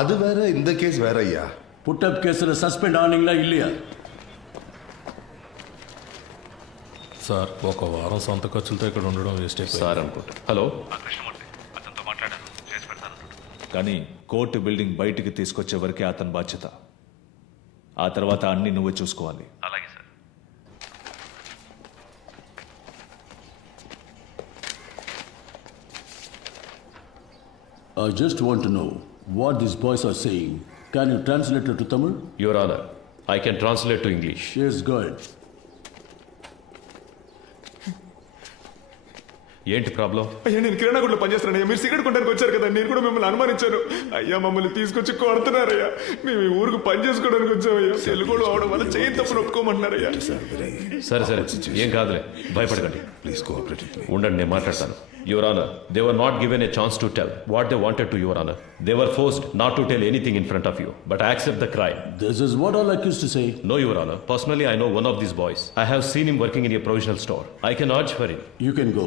அது வேற, இந்த கேஸ் வேற ஐயா. புட்டப் கேஸ்ல సస్పెండ్ ఆనీங்களா இல்லையா? సార్, ఒక వారం సొంత ఖర్చులతో ఇక్కడ ఉండడం వేస్ట్ సార్ అనుకుంటా. హలో, అతనితో మాట్లాడాను, చేసి పెడతాను. కానీ కోర్టు బిల్డింగ్ బయటికి తీసుకొచ్చే వరకే అతని బాధ్యత. ఆ తర్వాత అన్ని నువ్వే చూసుకోవాలి. అలాగే sir. I just want to know what these boys are saying. Can you translate it to Tamil? Your Honor, I can translate to English. Yes, good. ఏంటి ప్రాబ్లం? అయ్యా, నేను కిరాణా కొట్లో పనిచేస్తున్నాను. మీరు సిగరెట్ కొనడానికి వచ్చారు కదా, నేను కూడా మిమ్మల్ని అనుమానించాను. అయ్యా, మమ్మల్ని తీసుకొచ్చి కొడుతున్నారయ్యా. మేము ఈ ఊరికి పని చేసుకోవడానికి వచ్చామయ్యా. తెలుగులో అవడం వల్ల చేయి తప్పును ఒప్పుకోమంటున్నారయ్యా. సరే సరే, ఏం కాదులే, భయపడకండి. Please cooperate with me. ఉండండి, నేను మాట్లాడతాను. Your Honor, they were not given a chance to tell what they wanted to, Your Honor. They were forced not to tell anything in front of you, but I accept the crime. This is what all accused to say. No, Your Honor. Personally, I know one of these boys. I have seen him working in a provisional store. I can urge for him. You can go.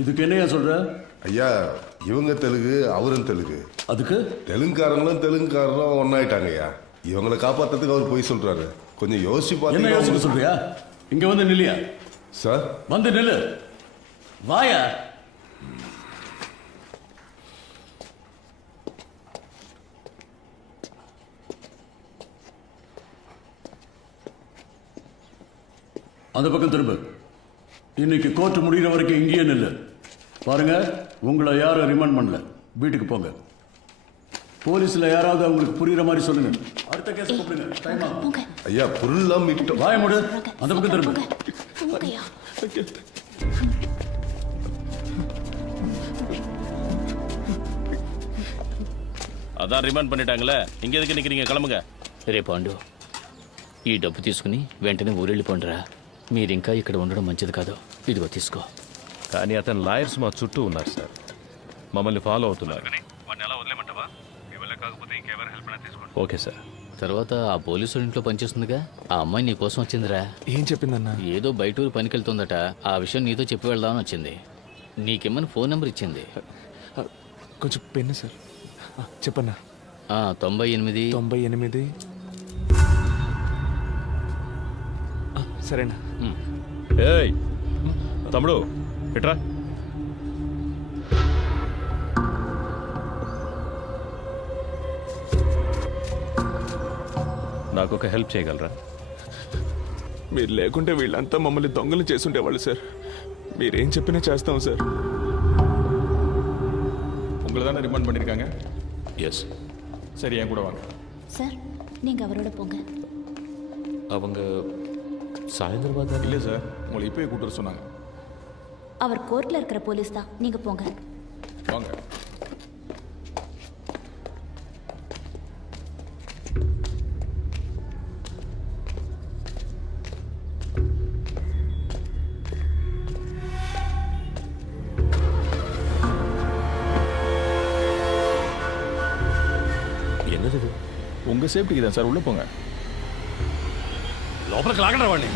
இதுக்கு என்னையா சொல்ற? ஐயா, இவங்க தெலுங்கு, அவரும் தெலுங்கு. அதுக்கு தெலுங்குக்காரங்களும் தெலுங்குக்காரரும் ஒன்னாயிட்டாங்க ஐயா. இவங்களை காப்பாத்துறதுக்கு அவர் போய் சொல்றாரு. கொஞ்சம் யோசிச்சு என்ன பாத்தீங்கன்னா யோசிக்க சொல்றியா? இங்க வந்து நில்லியா? சார், வந்து நில்லு. வாயா. அந்த பக்கம் திரும்ப. இன்னைக்கு கோர்ட் முடிகிற வரைக்கும் இங்கேயே நில்லு. பாருங்க, உங்களை யாரும் ரிமாண்ட் பண்ணல. வீட்டுக்கு போங்க. போலீஸ்ல யாராவது அவங்களுக்கு புரியுற மாதிரி சொல்லுங்க. அடுத்த கேஸ் கூப்பிடுங்க டைம் ஆகும் ஐயா பொருள்லாம் மீட்டோம். வாய மூடு அந்த பக்கம் திரும்ப. போங்கய்யா. అదా రిమాండ్ பண்ணிட்டாங்களே ఇంక ఎదుకు నిக்கிறீங்க கிளம்புங்க. రే పాండు, ఈ డబ్బు తీసుకుని వెంటనే ఊరెళ్ళిపోండిరా. మీరింకా ఇక్కడ ఉండడం మంచిది కాదు. ఇదిగో తీసుకో. కానీ అతని లాయర్స్ మా చుట్టూ ఉన్నారు సార్, మమ్మల్ని ఫాలో అవుతున్నారు. Okay sir. తర్వాత ఆ పోలీసు ఇంట్లో పనిచేస్తుందిగా, ఆ అమ్మాయి నీ కోసం వచ్చిందిరా. ఏం చెప్పిందన్నా? ఏదో బయటూరు పనికెళ్తుందట. ఆ విషయం నీతో చెప్పి వెళ్దామని వచ్చింది. నీకేమని ఫోన్ నెంబర్ ఇచ్చింది. కొంచెం పెన్ను సార్. చెప్పన్నా. 98 98. సరేనా? ఏయ్ తమ్ముడు ఎట్రా. నాకు ఒక హెల్ప్ చేయగలరా? మీరు లేకుంటే వీళ్ళంతా మమ్మల్ని దొంగలు చేసుండేవాళ్ళు సార్. మీరేం చెప్పినా చేస్తాం సార్. உங்களை தானே ரிமாண்ட் பண்ணியிருக்காங்க? எஸ். சரி, என் கூட வாங்க. சார், நீங்கள் அவரோட போங்க. அவங்க சாயந்தரமா தான். இல்லை சார், உங்களை இப்போயே கூட்டு வர சொன்னாங்க. அவர் கோர்ட்டில் இருக்கிற போலீஸ் தான். நீங்கள் போங்க. வாங்க. என்னது இது? உங்க சேஃப்டிக்கு தான் சார், உள்ள போங்க. లోపలికి లాగండి వాడిని.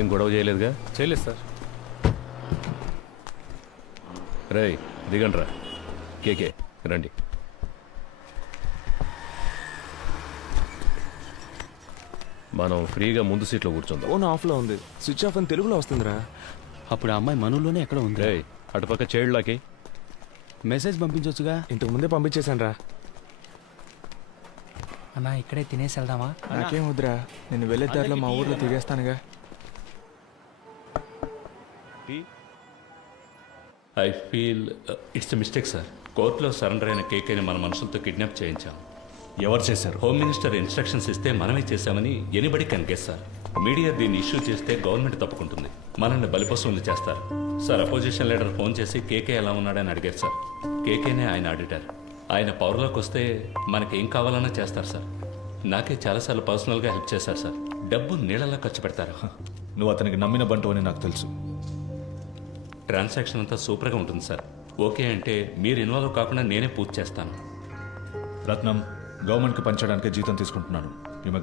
ఏం గొడవ చేయలేదుగా? చేయలేదు సార్. రేయ్ దిగండ్రా. కేకే రండి. మనం ఫ్రీగా ముందు సీట్లో కూర్చుందాం. ఫోన్ ఆఫ్లో ఉంది. స్విచ్ ఆఫ్ అని తెలుగులో వస్తుందిరా. అప్పుడు ఆ అమ్మాయి మనలోనే ఎక్కడ ఉంది? రేయ్ అటుపక్క చైల్డ్లాకి మెసేజ్ పంపించవచ్చుగా. ఇంతకు ముందే పంపించేశాను రా. అన్నా, ఇక్కడే తినేసి వెళ్దామా? నాకేం వద్దురా, నేను వెళ్ళే దారిలో మా ఊర్లో తిరిగేస్తానుగా. I feel it's mistake sir. కోర్టులో సరెండర్ అయిన కేకేని మన మనుషులతో కిడ్నాప్ చేయించాం. ఎవరు చేశారు? హోమ్ మినిస్టర్ ఇన్స్ట్రక్షన్స్ ఇస్తే మనమే చేశామని anybody can guess sir. Media దీన్ని ఇష్యూ చేస్తే గవర్నమెంట్ తప్పుకుంటుంది, మనల్ని బలిపశువులు చేస్తారు సార్. అపోజిషన్ లీడర్ ఫోన్ చేసి కేకే ఎలా ఉన్నాడని అడిగారు సార్. కేకేనే ఆయన ఆడిటర్. ఆయన పవర్లోకి వస్తే మనకేం కావాలన్నా చేస్తారు సార్. నాకే చాలాసార్లు పర్సనల్గా హెల్ప్ చేశారు సార్. డబ్బు నీళ్ళలా ఖర్చు పెడతారు. నువ్వు అతనికి నమ్మిన బంటు అని నాకు తెలుసు. ట్రాన్సాక్షన్ అంతా సూపర్గా ఉంటుంది సార్. ఓకే అంటే మీరు ఇన్వాల్వ్ కాకుండా నేనే పూర్తి చేస్తాను. రత్నం, గవర్నమెంట్కి పనిచేయడానికి జీతం తీసుకుంటున్నాను. ఈమె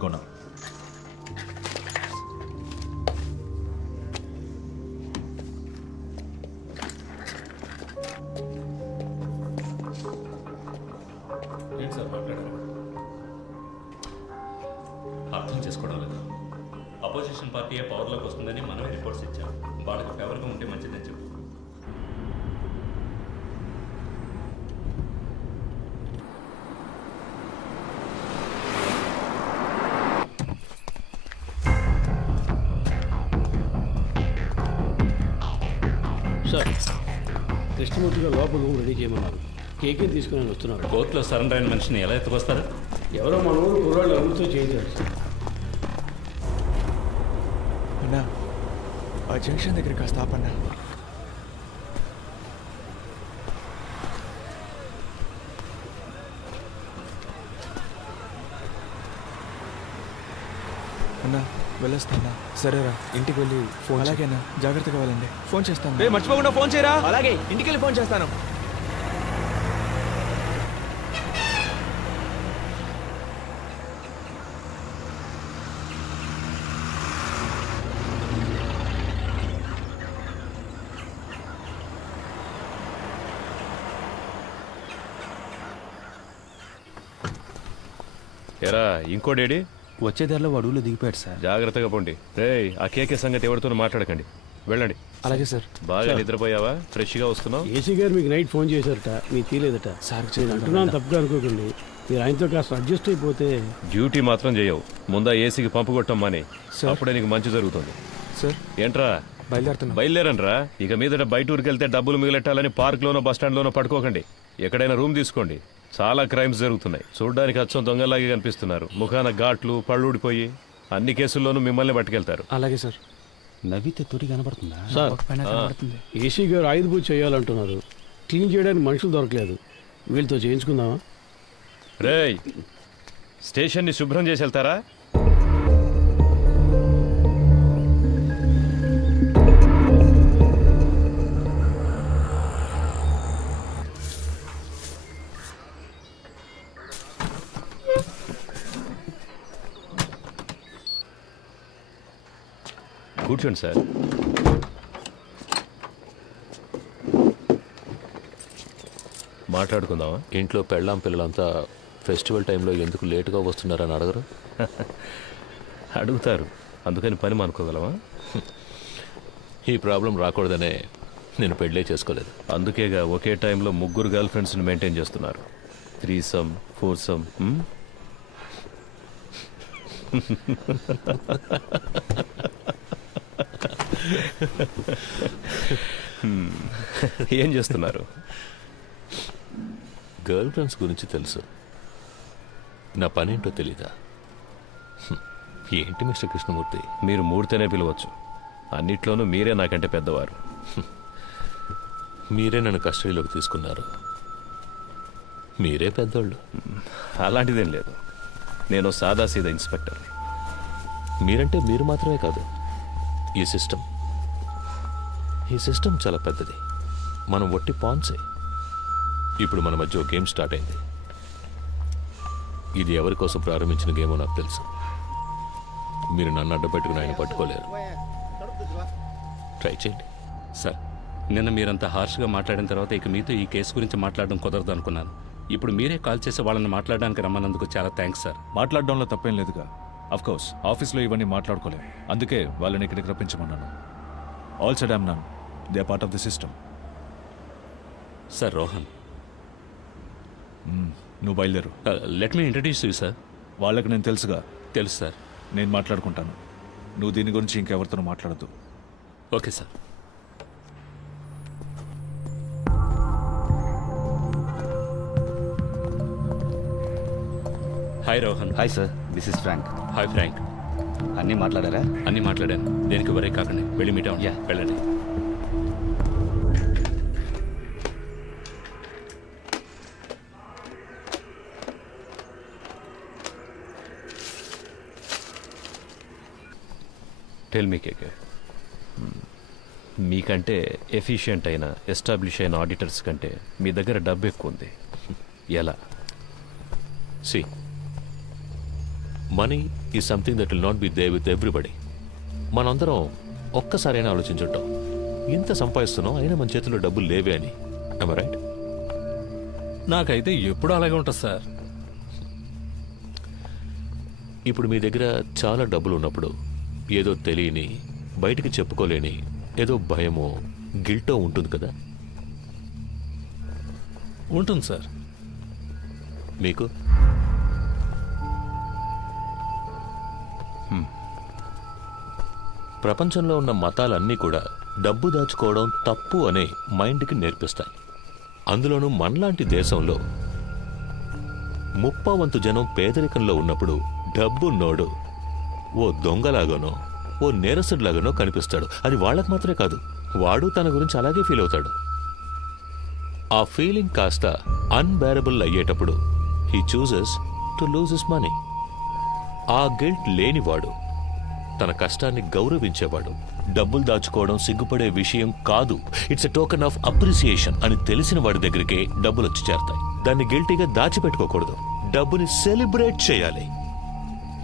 ఏంటి సార్ మాట్లాడారు? అర్థం చేసుకోవడం లేదు. అపోజిషన్ పార్టీ పవర్లోకి వస్తుందని మనమే రిపోర్ట్స్ ఇచ్చాం. వాళ్ళకి ఫేవర్గా ఉంటే మంచిదని చెప్పు. సార్, కృష్ణమూర్తిగా లోపల రూమ్ రెడీ చేయమన్నారు. కేకే తీసుకుని వస్తున్నారు. కోర్టులో సరెండర్ అయిన మనిషిని ఎలా ఎత్తుకొస్తారు? ఎవరో మన ఊరు కుర్రాళ్ళు ఎవరితో చేయించారు సార్. అన్నా, ఆ జంక్షన్ దగ్గర కాస్త ఆపన్నా. అన్నా, వెళ్ళొస్తానా? సరేరా, ఇంటికి వెళ్ళి ఫోన్. అలాగేనా, జాగ్రత్తగా వెళ్ళండి. ఫోన్ చేస్తాను. మర్చిపోకుండా ఫోన్ చేయరా. అలాగే, ఇంటికి వెళ్ళి ఫోన్ చేస్తాను. ఎరా ఇంకోడేడి వచ్చే దారిలో వాడు ఊళ్ళో దిగిపోయాడు సార్. జాగ్రత్తగా పోండి. రేయ్ ఆ కేకే సంగతి ఎవరితోనూ మాట్లాడకండి, వెళ్ళండి. అలాగే సార్. బాగా నిద్రపోయావా? ఫ్రెష్గా వస్తున్నావు? ఏసీ గారు మీకు నైట్ ఫోన్ చేశారట, మీకు తీలేదట. నేను అంటున్నాను తప్పుగా అనుకోకండి, మీరు ఆయనతో కాస్త అడ్జస్ట్ అయిపోతే. డ్యూటీ మాత్రం చేయవు, ముందా ఏసీకి పంపు కొట్టం మాని, అప్పుడే నీకు మంచి జరుగుతుంది. సార్ ఏంట్రా బయలుదేరండ్రా. ఇక మీదట బయట ఊరికి వెళ్తే డబ్బులు మిగిలెట్టాలని పార్క్లోనో బస్టాండ్లోనో పడుకోకండి. ఎక్కడైనా రూమ్ తీసుకోండి. చాలా క్రైమ్స్ జరుగుతున్నాయి. చూడ్డానికి అచ్చం దొంగలాగే కనిపిస్తున్నారు. ముఖాన ఘాట్లు, పళ్ళూడిపోయి అన్ని కేసుల్లోనూ మిమ్మల్ని పట్టుకెళ్తారు. అలాగే సార్. నవ్వితే తొరి కనబడుతుందా సార్? ఏసీ గారు ఆయుధ పూజ చేయాలంటున్నారు, క్లీన్ చేయడానికి మనుషులు దొరకలేదు, వీళ్ళతో చేయించుకుందామా? రేయ్ స్టేషన్ని శుభ్రం చేసి వెళ్తారా? కూర్చోండి సార్. మాట్లాడుకుందామా? ఇంట్లో పెళ్ళాం పిల్లలంతా ఫెస్టివల్ టైంలో ఎందుకు లేటుగా వస్తున్నారని అడగరు? అడుగుతారు, అందుకని పని మానుకోగలమా? ఈ ప్రాబ్లం రాకూడదనే నేను పెళ్ళే చేసుకోలేదు. అందుకేగా ఒకే టైంలో 3 గర్ల్ ఫ్రెండ్స్ని మెయింటైన్ చేస్తున్నారు. 3some 4some. ఏం చేస్తున్నారు? గర్ల్ ఫ్రెండ్స్ గురించి తెలుసు, నా పనేంటో తెలీదా? ఏంటి మిస్టర్ కృష్ణమూర్తి? మీరు మూడితేనే పిలవచ్చు, అన్నిట్లోనూ మీరే నాకంటే పెద్దవారు. మీరే నన్ను కస్టడీలోకి తీసుకున్నారు, మీరే పెద్దోళ్ళు. అలాంటిదేం లేదు, నేను సాదాసీదా ఇన్స్పెక్టర్. మీరంటే మీరు మాత్రమే కాదు, ఈ సిస్టమ్ చాలా పెద్దది. మనం ఒట్టి పాన్సే. ఇప్పుడు మన మధ్య ఒక గేమ్ స్టార్ట్ అయింది. ఇది ఎవరి కోసం ప్రారంభించిన గేమో నాకు తెలుసు. మీరు నన్ను అడ్డపెట్టుకుని ఆయన పట్టుకోలేరు. ట్రై చేయండి. సార్, నిన్న మీరంతా హార్ష్గా మాట్లాడిన తర్వాత ఇక మీతో ఈ కేసు గురించి మాట్లాడడం కుదరదు అనుకున్నాను. ఇప్పుడు మీరే కాల్ చేసి వాళ్ళని మాట్లాడడానికి రమ్మన్నందుకు చాలా థ్యాంక్స్ సార్. మాట్లాడడంలో తప్పేం లేదుగా. అఫ్కోర్స్ ఆఫీస్లో ఇవన్నీ మాట్లాడుకోలేం, అందుకే వాళ్ళని ఇక్కడికి రప్పించమన్నాను. All said I'm none, they are part of the system. Sir Rohan, నువ్వు బయలుదేరు. Let me introduce you sir. వాళ్ళకి నేను తెలుసుగా. తెలుసు సార్. నేను మాట్లాడుకుంటాను, నువ్వు దీని గురించి ఇంకెవరితో మాట్లాడద్దు. Okay sir. Hi Rohan. Hi sir, this is Frank. Hi Frank. అన్నీ మాట్లాడారా? అన్నీ మాట్లాడాను. దేనికి వరే కాకండి, వెళ్ళి మీట్ అవ్వండి. వెళ్ళండి. టెల్ మీ కేకే, మీకంటే ఎఫిషియెంట్ అయిన ఎస్టాబ్లిష్ అయిన ఆడిటర్స్ కంటే మీ దగ్గర డబ్బు ఎక్కువ ఉంది. ఎలా? See, money is something that will not be there with everybody. మనందరం ఒక్కసారైనా ఆలోచించుంటాం, ఇంత సంపాదిస్తున్నాం అయినా మన చేతిలో డబ్బులు లేవే అని. Am I right? నాకైతే ఎప్పుడు అలాగే ఉంటుంది సార్. ఇప్పుడు మీ దగ్గర చాలా డబ్బులు ఉన్నప్పుడు ఏదో తెలియని, బయటికి చెప్పుకోలేని ఏదో భయమో గిల్టో ఉంటుంది కదా? ఉంటుంది సార్. మీకు? ప్రపంచంలో ఉన్న మతాలన్నీ కూడా డబ్బు దాచుకోవడం తప్పు అనే మైండ్కి నేర్పిస్తాయి. అందులోనూ మనలాంటి దేశంలో 30% జనం పేదరికంలో ఉన్నప్పుడు డబ్బున్నోడు ఓ దొంగలాగానో ఓ నేరస్తుడిలాగానో కనిపిస్తాడు. అది వాళ్ళకు మాత్రమే కాదు, వాడు తన గురించి అలాగే ఫీల్ అవుతాడు. ఆ ఫీలింగ్ కాస్త అన్బేరబుల్ అయ్యేటప్పుడు he chooses to lose his money. ఆ గిల్ట్ లేనివాడు, తన కష్టాన్ని గౌరవించేవాడు, డబ్బులు దాచుకోవడం సిగ్గుపడే విషయం కాదు, it's a token of appreciation అని తెలిసిన వాడి దగ్గరికే డబ్బులు వచ్చి చేరతాయి. దాన్ని గిల్టీగా దాచిపెట్టుకోకూడదు, డబ్బుని సెలబ్రేట్ చేయాలి.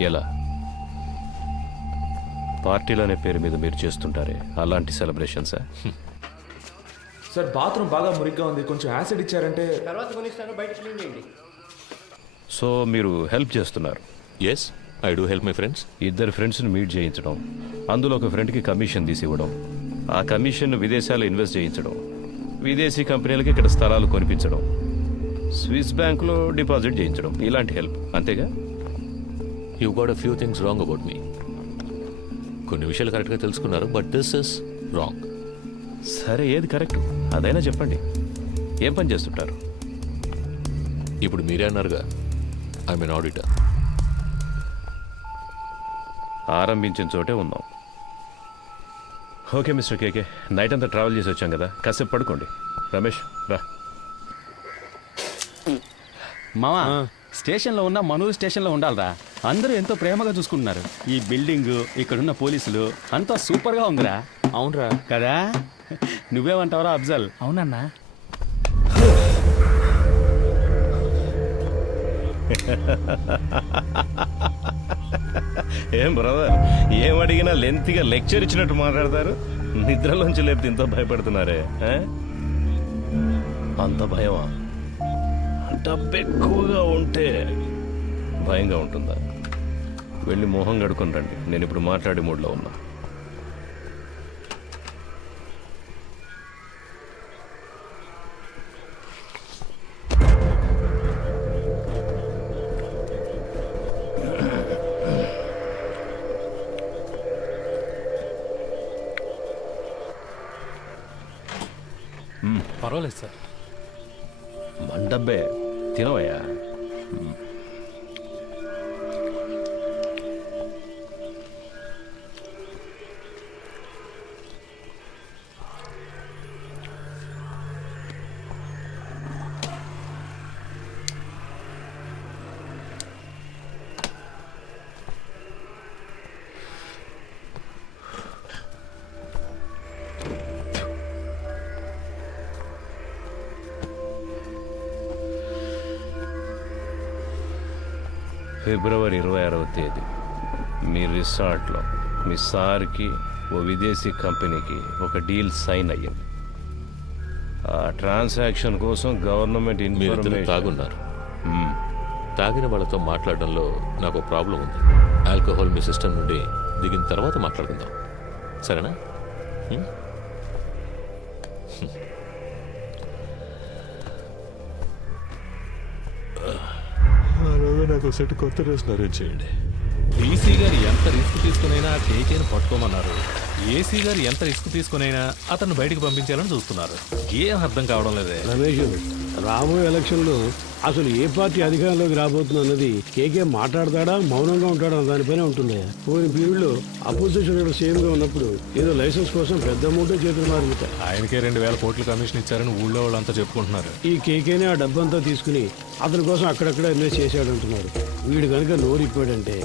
ఎలా? పార్టీలనే పేరు మీద మీరు చేస్తుంటారే అలాంటి సెలబ్రేషన్సా? సార్ బాత్రూమ్ బాగా మురిగ్గా ఉంది, కొంచెం యాసిడ్ ఇచ్చారంటే. తర్వాత కొనిస్తాను, బయట క్లీన్ చేయండి. సో మీరు హెల్ప్ చేస్తున్నారు? Yes, I do help my friends. ఇద్దరు ఫ్రెండ్స్ని మీట్ చేయించడం, అందులో ఒక ఫ్రెండ్కి కమిషన్ తీసి ఇవ్వడం, ఆ కమిషన్ విదేశాల్లో ఇన్వెస్ట్ చేయించడం, విదేశీ కంపెనీలకి ఇక్కడ స్థలాలు కొనిపించడం, స్విస్ బ్యాంకులో డిపాజిట్ చేయించడం, ఇలాంటి హెల్ప్, అంతేగా? You got a few things wrong about me. కొన్ని విషయాలు కరెక్ట్గా తెలుసుకున్నారు, బట్ దిస్ ఇస్ రాంగ్. సరే, ఏది కరెక్ట్ అదైనా చెప్పండి. ఏం పని చేస్తుంటారు? ఇప్పుడు మీరే అన్నారుగా, ఐ మీన్ ఆడిటర్. ఆరంభించిన చోటే ఉందాం. ఓకే మిస్టర్ కేకే, నైట్ అంతా ట్రావెల్ చేసి వచ్చాం కదా, కాసేపు పడుకోండి. రమేష్ రా. మావా, స్టేషన్లో ఉన్న మనూరు స్టేషన్లో ఉండాలరా. అందరూ ఎంతో ప్రేమగా చూసుకుంటున్నారు. ఈ బిల్డింగ్, ఇక్కడున్న పోలీసులు అంతా సూపర్గా ఉందిరా. అవునరా కదా? నువ్వేమంటావరా అఫ్జల్? అవునన్నా. ఏం బ్రదర్, ఏం అడిగినా లెంత్గా లెక్చర్ ఇచ్చినట్టు మాట్లాడతారు. నిద్రలోంచి లేపితే ఇంత భయపడుతున్నారే? అంత భయమా? డబ్బు ఎక్కువగా ఉంటే భయంగా ఉంటుందా? వెళ్ళి మొహం కడుకొని రండి, నేను ఇప్పుడు మాట్లాడే మూడ్లో ఉన్నా. పర్వాలేదు సార్. మండబ్బే తినవయ్యా. ఫిబ్రవరి 26వ తేదీ మీ రిసార్ట్లో మీ సార్కి ఓ విదేశీ కంపెనీకి ఒక డీల్ సైన్ అయ్యింది. ఆ ట్రాన్సాక్షన్ కోసం గవర్నమెంట్ ఇన్ఫర్మేషన్. తాగున్నారు. తాగిన వాళ్ళతో మాట్లాడడంలో నాకు ప్రాబ్లం ఉంది. ఆల్కహాల్ మీ సిస్టమ్ నుండి దిగిన తర్వాత మాట్లాడుకుందాం, సరేనా? నాకు సెట్ కొత్త డ్రెస్ అరేంజ్ చేయండి. డీసీ గారు ఎంత రిస్క్ తీసుకునైనా కేకేని పట్టుకోమన్నారు. ఏసీ గారు ఎంత రిస్క్ తీసుకునైనా అతను బయటకు పంపించాలని చూస్తున్నారు. ఏం అర్థం కావడం లేదే. రమేష్, రాబోయే ఎలక్షన్లో అసలు ఏ పార్టీ అధికారంలోకి రాబోతుంది అన్నది కేకే మాట్లాడతాడా మౌనంగా ఉంటాడా అన్న దానిపైనే ఉంటుంది. పోయిన పీరియడ్లో అపోజిషన్ సేమ్గా ఉన్నప్పుడు ఏదో లైసెన్స్ కోసం పెద్ద అమౌంట్ చేతులు మారుతాయి. ఆయనకే 2000 కోట్ల కమిషన్ ఇచ్చారని ఊళ్ళో వాళ్ళంతా చెప్పుకుంటున్నారు. ఈ కేకేనే ఆ డబ్బంతా తీసుకుని అతని కోసం అక్కడక్కడ ఇన్వెస్ట్ చేశాడు అంటున్నారు. వీడు కనుక నోరిప్పాడంటే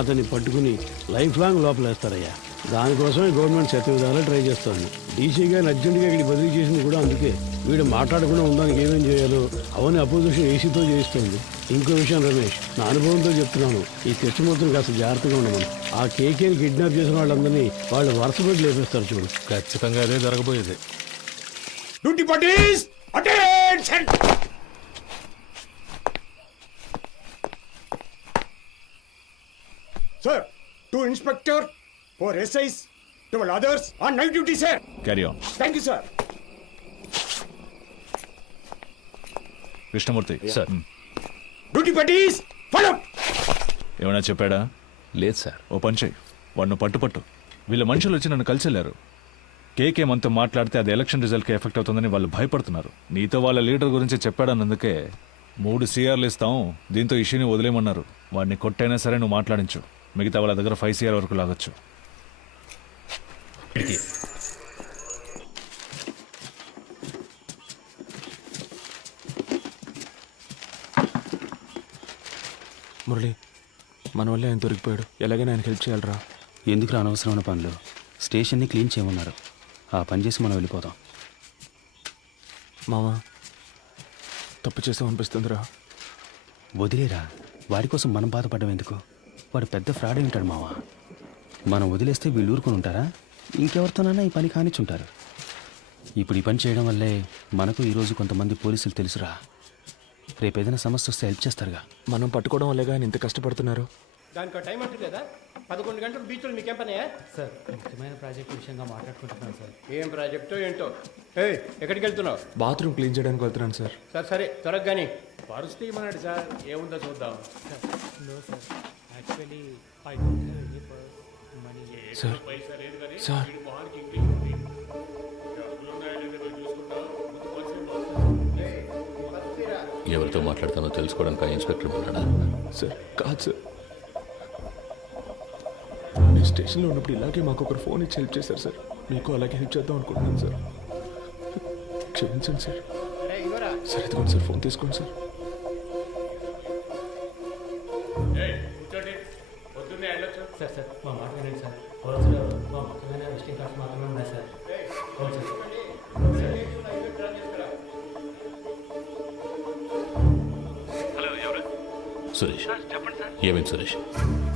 అతన్ని పట్టుకుని లైఫ్ లాంగ్ లోపలేస్తారయ్యా. దానికోసమే గవర్నమెంట్ శతవిధాలా ట్రై చేస్తోంది. డీసీ గారిని అర్జెంటుగా ఇక్కడ బదిలీ చేసింది కూడా అందుకే. వీడు మాట్లాడకుండా ఉండడానికి ఏమేం చేయాలో అవన్నీ అపోజిషన్ ఏసీతో చేయిస్తుంది. ఇంకో విషయం రమేష్, నా అనుభవంతో చెప్తున్నాను, ఈ టెస్ట్ మొత్తం కాస్త జాగ్రత్తగా ఉండమని. ఆ కేకేని కిడ్నాప్ చేసిన వాళ్ళందరినీ వాళ్ళు వరుస పెట్టి లేపేస్తారు చూడు. ఖచ్చితంగా అదే జరగబోయేది. Duty parties attention. Sir, 2 inspector, 4 SIs, 12 others on night duty, sir. Carry on. Thank you, sir. Krishnamurthy sir. Duty parties follow. ఏమైనా చెప్పాడా? లేదు సార్. ఓ పని చెయ్యి, వాడిని పట్టు. వీళ్ళ మనుషులు వచ్చి నన్ను కలిసెళ్ళారు. కేకే మనతో మాట్లాడితే అది ఎలక్షన్ రిజల్ట్కి ఎఫెక్ట్ అవుతుందని వాళ్ళు భయపడుతున్నారు. నీతో వాళ్ళ లీడర్ గురించి చెప్పాడన్నందుకే 3 CRలు ఇస్తాం, దీంతో ఇష్యూని వదిలేయమన్నారు. వాడిని కొట్టైనా సరే నువ్వు మాట్లాడించు. మిగతా వాళ్ళ దగ్గర 5 CR వరకు లాగొచ్చు. మురళి, మన వల్ల ఆయన దొరికిపోయాడు. ఎలాగైనా ఆయన హెల్ప్ చేయాలరా. ఎందుకు అనవసరమైన పనులు? స్టేషన్ని క్లీన్ చేయమన్నారు, ఆ పని చేసి మనం వెళ్ళిపోతాం. మామ, తప్పు చేసాం అనిపిస్తుందిరా. వదిలేరా, వాడి కోసం మనం బాధపడడం ఎందుకు? వాడు పెద్ద ఫ్రాడ్ ఉంటాడు మావా. మనం వదిలేస్తే వీళ్ళు ఊరుకొని ఉంటారా? ఇంకెవరితోనైనా ఈ పని కానిచ్చుంటారు. ఇప్పుడు ఈ పని చేయడం వల్లే మనకు ఈరోజు కొంతమంది పోలీసులు తెలుసురా. రేపు ఏదైనా సమస్య వస్తే హెల్ప్ చేస్తారుగా. మనం పట్టుకోవడం వల్లేగా ఆయన ఇంత కష్టపడుతున్నారు. దానికి టైం అంటుంది కదా, 11 గంటలు బీచ్లో మీకేం పని? సార్ ముఖ్యమైన ప్రాజెక్ట్ విషయంగా మాట్లాడుకుంటున్నాను సార్. ఏం ప్రాజెక్టో ఏంటో. ఎక్కడికి వెళ్తున్నావు? బాత్రూమ్ క్లీన్ చేయడానికి వెళ్తున్నాను సార్. సరే త్వరగా కానీ. పరుస్థితి ఏమన్నాడు సార్, ఏముందో చూద్దాం. No sir, actually I don't have any money. Sir sir ఎవరితో మాట్లాడతానో తెలుసుకోవడానికి ఇన్స్పెక్టర్ ఉన్నాడా? సార్ కాదు సార్, నేను స్టేషన్లో ఉన్నప్పుడు ఇలాగే మాకు ఒకరు ఫోన్ ఇచ్చి హెల్ప్ చేశారు సార్. మీకు అలాగే హెల్ప్ చేద్దాం అనుకుంటున్నాను సార్. క్షమించండి సార్. సార్ ఇదిగోండి సార్, ఫోన్ తీసుకోండి సార్. సార్ సార్ మా మాట వినండి సార్. రోజులో మా ముఖ్యమైన విజిటింగ్ కార్డ్స్ మాత్రమే ఉన్నాయి సార్. అవును సార్. హలో, ఎవరు? సురేష్. చెప్పండి సార్. ఏమైంది సురేష్?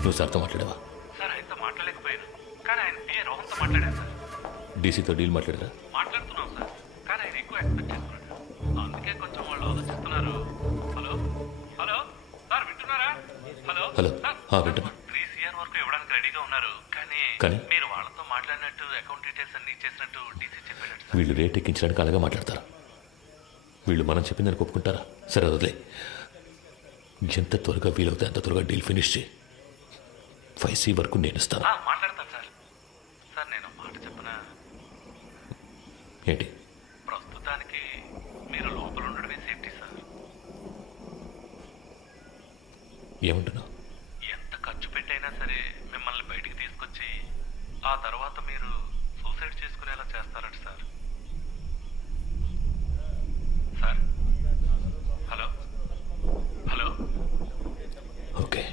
నువ్వు సార్తో మాట్లాడావా? సార్ ఆయనతో మాట్లాడలేకపోయాను, కానీ ఆయన పిఏ రోహన్తో మాట్లాడాను సార్. డీసీతో డీల్ మాట్లాడారా? మాట్లాడుతున్నాం సార్, కానీ ఆయన ఎక్కువ ఎక్స్పెక్ట్ చేస్తున్నాడు. అందుకే కొంచెం వాళ్ళు ఆలోచిస్తున్నారు. హలో హలో సార్, వింటున్నారా? హలో హలో, వింటున్నా. 3 CR వరకు ఇవ్వడానికి రెడీగా ఉన్నారు, కానీ మీరు వాళ్ళతో మాట్లాడినట్టు అకౌంట్ డీటెయిల్స్ అన్ని ఇచ్చేసినట్టు డీసీ చెప్పాడు. వీళ్ళు రేట్ ఎక్కించడానికి అలాగే మాట్లాడతారు. వీళ్ళు మనం చెప్పిందని ఒప్పుకుంటారా? సరే వదిలే. ఎంత త్వరగా వీలవుతే అంత త్వరగా డీల్ ఫినిష్ చేయి. 5C వరకు నేను ఇస్తాను. మాట్లాడతాను సార్. సార్ నేను మాట చెప్పనా? ఏంటి? ప్రస్తుతానికి మీరు లోపల ఉండడమే సేఫ్టీ సార్. ఏమంటున్నావు? ఎంత ఖర్చు పెట్టైనా సరే మిమ్మల్ని బయటికి తీసుకొచ్చి ఆ తర్వాత మీరు సూసైడ్ చేసుకునేలా చేస్తారట sir. Sir hello hello. Okay.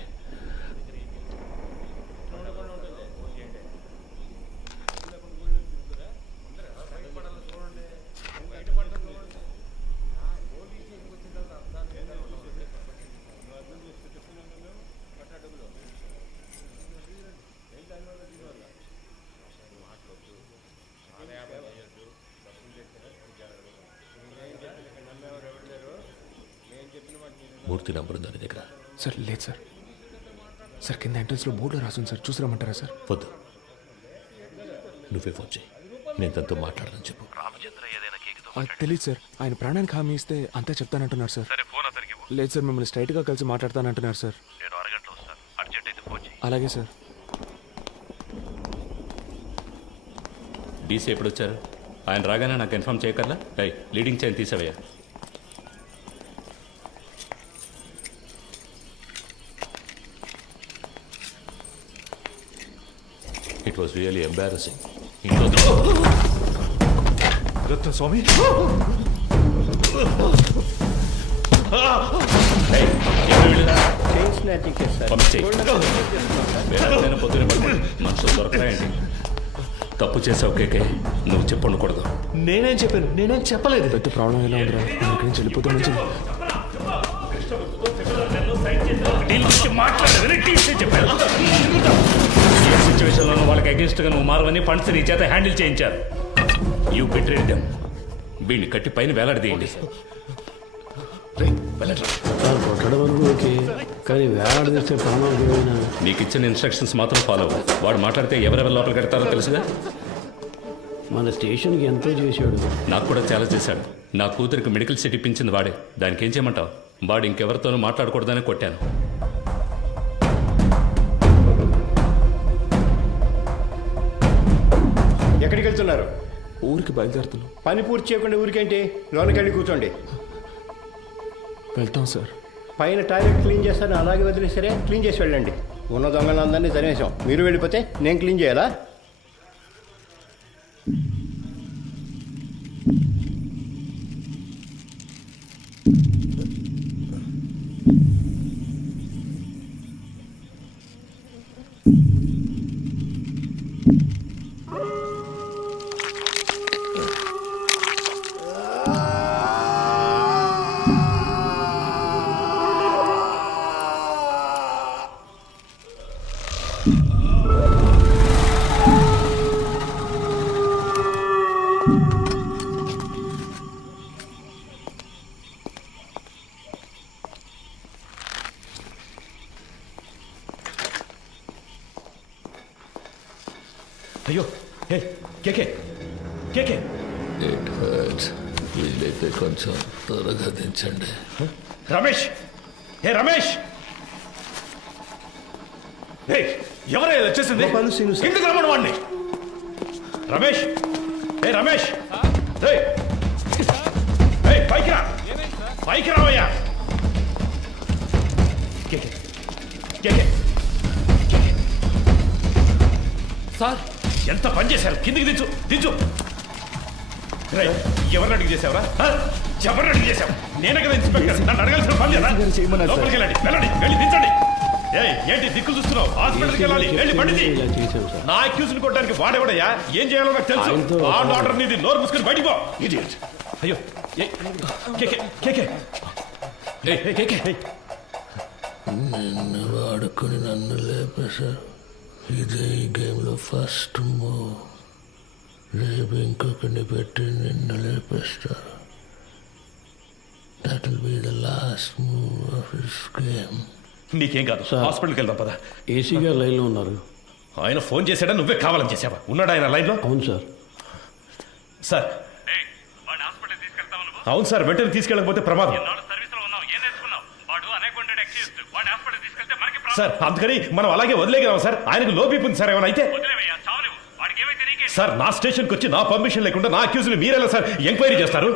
Murthy number ఉందా నీ దగ్గర? సార్ లేదు సార్. సార్ కింద ఎంట్రన్స్లో బోర్డులో రాసుంది సార్, చూసి రమ్మంటారా సార్? వద్దు, నువ్వే ఫోన్ చేయి. నేను తనతో మాట్లాడదని చెప్పు. రామచంద్ర ఏదైనా కేకుతో తెలియదు సార్. ఆయన ప్రాణానికి హామీ ఇస్తే అంతే చెప్తానంటున్నారు సార్. సరే ఫోన్ అతనికి. లేదు సార్, మిమ్మల్ని స్ట్రైట్గా కలిసి మాట్లాడతానంటున్నారు సార్. నేను అరగంటలో వస్తాను, అర్జెంట్ అయితే ఫోన్ చేయి. అలాగే సార్. డీసీ ఎప్పుడు వచ్చారు? ఆయన రాగానే నాకు ఇన్ఫార్మ్ చేయకర్లా? లీడింగ్ చైన్ తీసావయ్యా. It was really embarrassing. Ratna Swamy, పొద్దునే పడుకోండి. మనుషులు దొరకరాయండి. తప్పు చేసావు కేకే, నువ్వు చెప్పండకూడదు. నేనేం చెప్పాను? నేనేం చెప్పలేదు. పెద్ద ప్రాబ్లం ఎలా ఉందిరా? ఇక్కడి నుంచి వెళ్ళిపోతే మంచిది. ఏ సిచ్యువేషన్లోనూ వాళ్ళకి అగేన్స్ట్గా నువ్వు మారవని ఫండ్స్ నీ చేత హ్యాండిల్ చేయించారు. You betrayed them. వీడిని కట్టి పైన వేలాడదీయండి. సార్ కొట్టడం వరకు ఓకే, కానీ వేలాడదీస్తే ప్రాణాలు. నీకు ఇచ్చిన ఇన్స్ట్రక్షన్స్ మాత్రం ఫాలో అవ్వు. వాడు మాట్లాడితే ఎవరెవరు లోపల కడతారో తెలుసుగా. మన స్టేషన్కి ఎంతో చేశాడు. నాకు కూడా చాలా చేశాడు. నా కూతురికి మెడికల్ సీట్ ఇప్పించింది వాడే. దానికి ఏం చేయమంటావు? వాడు ఇంకెవరితోనూ మాట్లాడకూడదని కొట్టాను. ఎక్కడికి వెళ్తున్నారు? ఊరికి బయలుదేరుతున్నాం. పని పూర్తి చేయకుండా ఊరికేంటి? లోనికి వెళ్ళి కూర్చోండి. వెళ్తాం సార్. పైన టాయిలెట్ క్లీన్ చేస్తాను, అలాగే వదిలేసరే క్లీన్ చేసి వెళ్ళండి. ఉన్న దొంగలందరినీ తరిమేశాం. మీరు వెళ్ళిపోతే నేను క్లీన్ చేయాలా? అయ్యో హే కేకే కేకే ఇట్ హర్ట్స్. వీలైతే కొంచెం త్వరగా దించండి. రమేష్ హే రమేష్ హే ఎవరైనా వచ్చేసింది కిందకి రమ్మను వాడిని. రమేష్ హే రమేష్ హే పైకి రా పైకి రావయ్యా. కేకే కేకే సార్ ఎంత పని చేశారు, కిందికి దించు దించు. ఎవరిని అడిగి చేసావురా, ఎవరిని అడిగి చేసావు? నేనే కదా ఇన్స్పెక్టర్, నన్ను అడగాల్సిన పని లేదా? లోపలికి వెళ్ళండి వెళ్ళండి వెళ్ళి దించండి. ఏంటి దిక్కులు చూస్తున్నావు? హాస్పిటల్కి వెళ్ళాలి, వెళ్ళి బండిది. నా అక్యూజ్ని కొట్టడానికి వాడేవాడయ్యా, ఏం చేయాలో నాకు తెలుసు. ఆర్డర్ నీది, నోరు మూసుకొని బయటికి పో. అయ్యో కేకే కేకే కేకే నిన్ను వాడుకొని నన్ను లేపేశారు. ఇదే ఈ గేమ్లో ఫస్ట్ మూవ్. రేపు ఇంకొకరిని పెట్టి నిన్ను లేపేస్తారు. That will be the last move of this game. నీకేం కాదు, హాస్పిటల్కి వెళ్దాం పద. ఏసీ గారు లైన్లో ఉన్నారు. ఆయన ఫోన్ చేశాడా, నువ్వే కావాలని చేసావా? ఉన్నాడు ఆయన లైన్లో? అవును సార్. సార్ అవును సార్, వెంటనే తీసుకెళ్ళకపోతే ప్రమాదం సార్. అందుకని మనం అలాగే వదిలేగలం సార్. ఆయనకు లో బీపీ ఉంది సార్, ఏమైనా అయితే సార్ నా స్టేషన్కి వచ్చి నా పర్మిషన్ లేకుండా నా అక్యూజ్ని మీరెలా సార్ ఎంక్వైరీ చేస్తారు?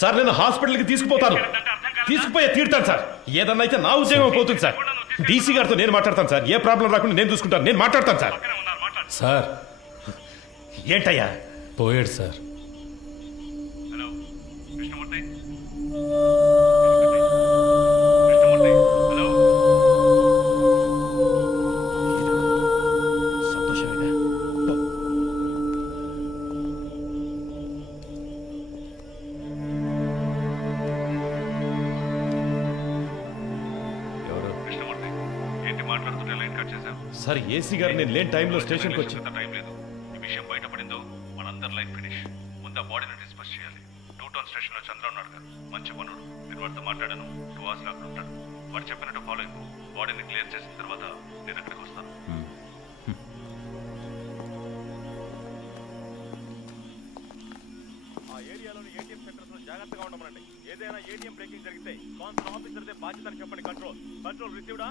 సార్ నేను హాస్పిటల్కి తీసుకుపోతాను, తీసుకుపోయే తీరుతాను సార్. ఏదన్నా అయితే నా ఉద్యోగం పోతుంది సార్. డీసీ గారితో నేను మాట్లాడతాను సార్, ఏ ప్రాబ్లం రాకుండా నేను చూసుకుంటాను, నేను మాట్లాడతాను సార్. సార్ ఏంటయ్యా పోయాడు సార్. సార్ ఏసీ గారు నేను లేని టైంలో స్టేషన్కి వచ్చి టైం లేదు. ఈ విషయం బయటపడిందో మనందరి లైఫ్ ఫినిష్. ముందు ఆ బాడీని డిస్పస్ చేయాలి. 2 టౌన్ స్టేషన్లో చంద్ర ఉన్నాడు కదా, మంచి పనుడు. నేను వాడితో మాట్లాడాను, 2 hours అక్కడ ఉంటాడు. వాడు చెప్పినట్టు ఫాలో అయిపో. బాడీని క్లియర్ చేసిన తర్వాత నేను అక్కడికి వస్తాను. ఆ ఏరియాలోని ఏటీఎం సెంటర్స్ లో జాగ్రత్తగా ఉండమనండి. ఏదైనా ఏటీఎం బ్రేకింగ్ జరిగితే కాన్సర్న్ ఆఫీసర్దే బాధ్యత అని చెప్పండి. కంట్రోల్ కంట్రోల్ రిసీవ్డా?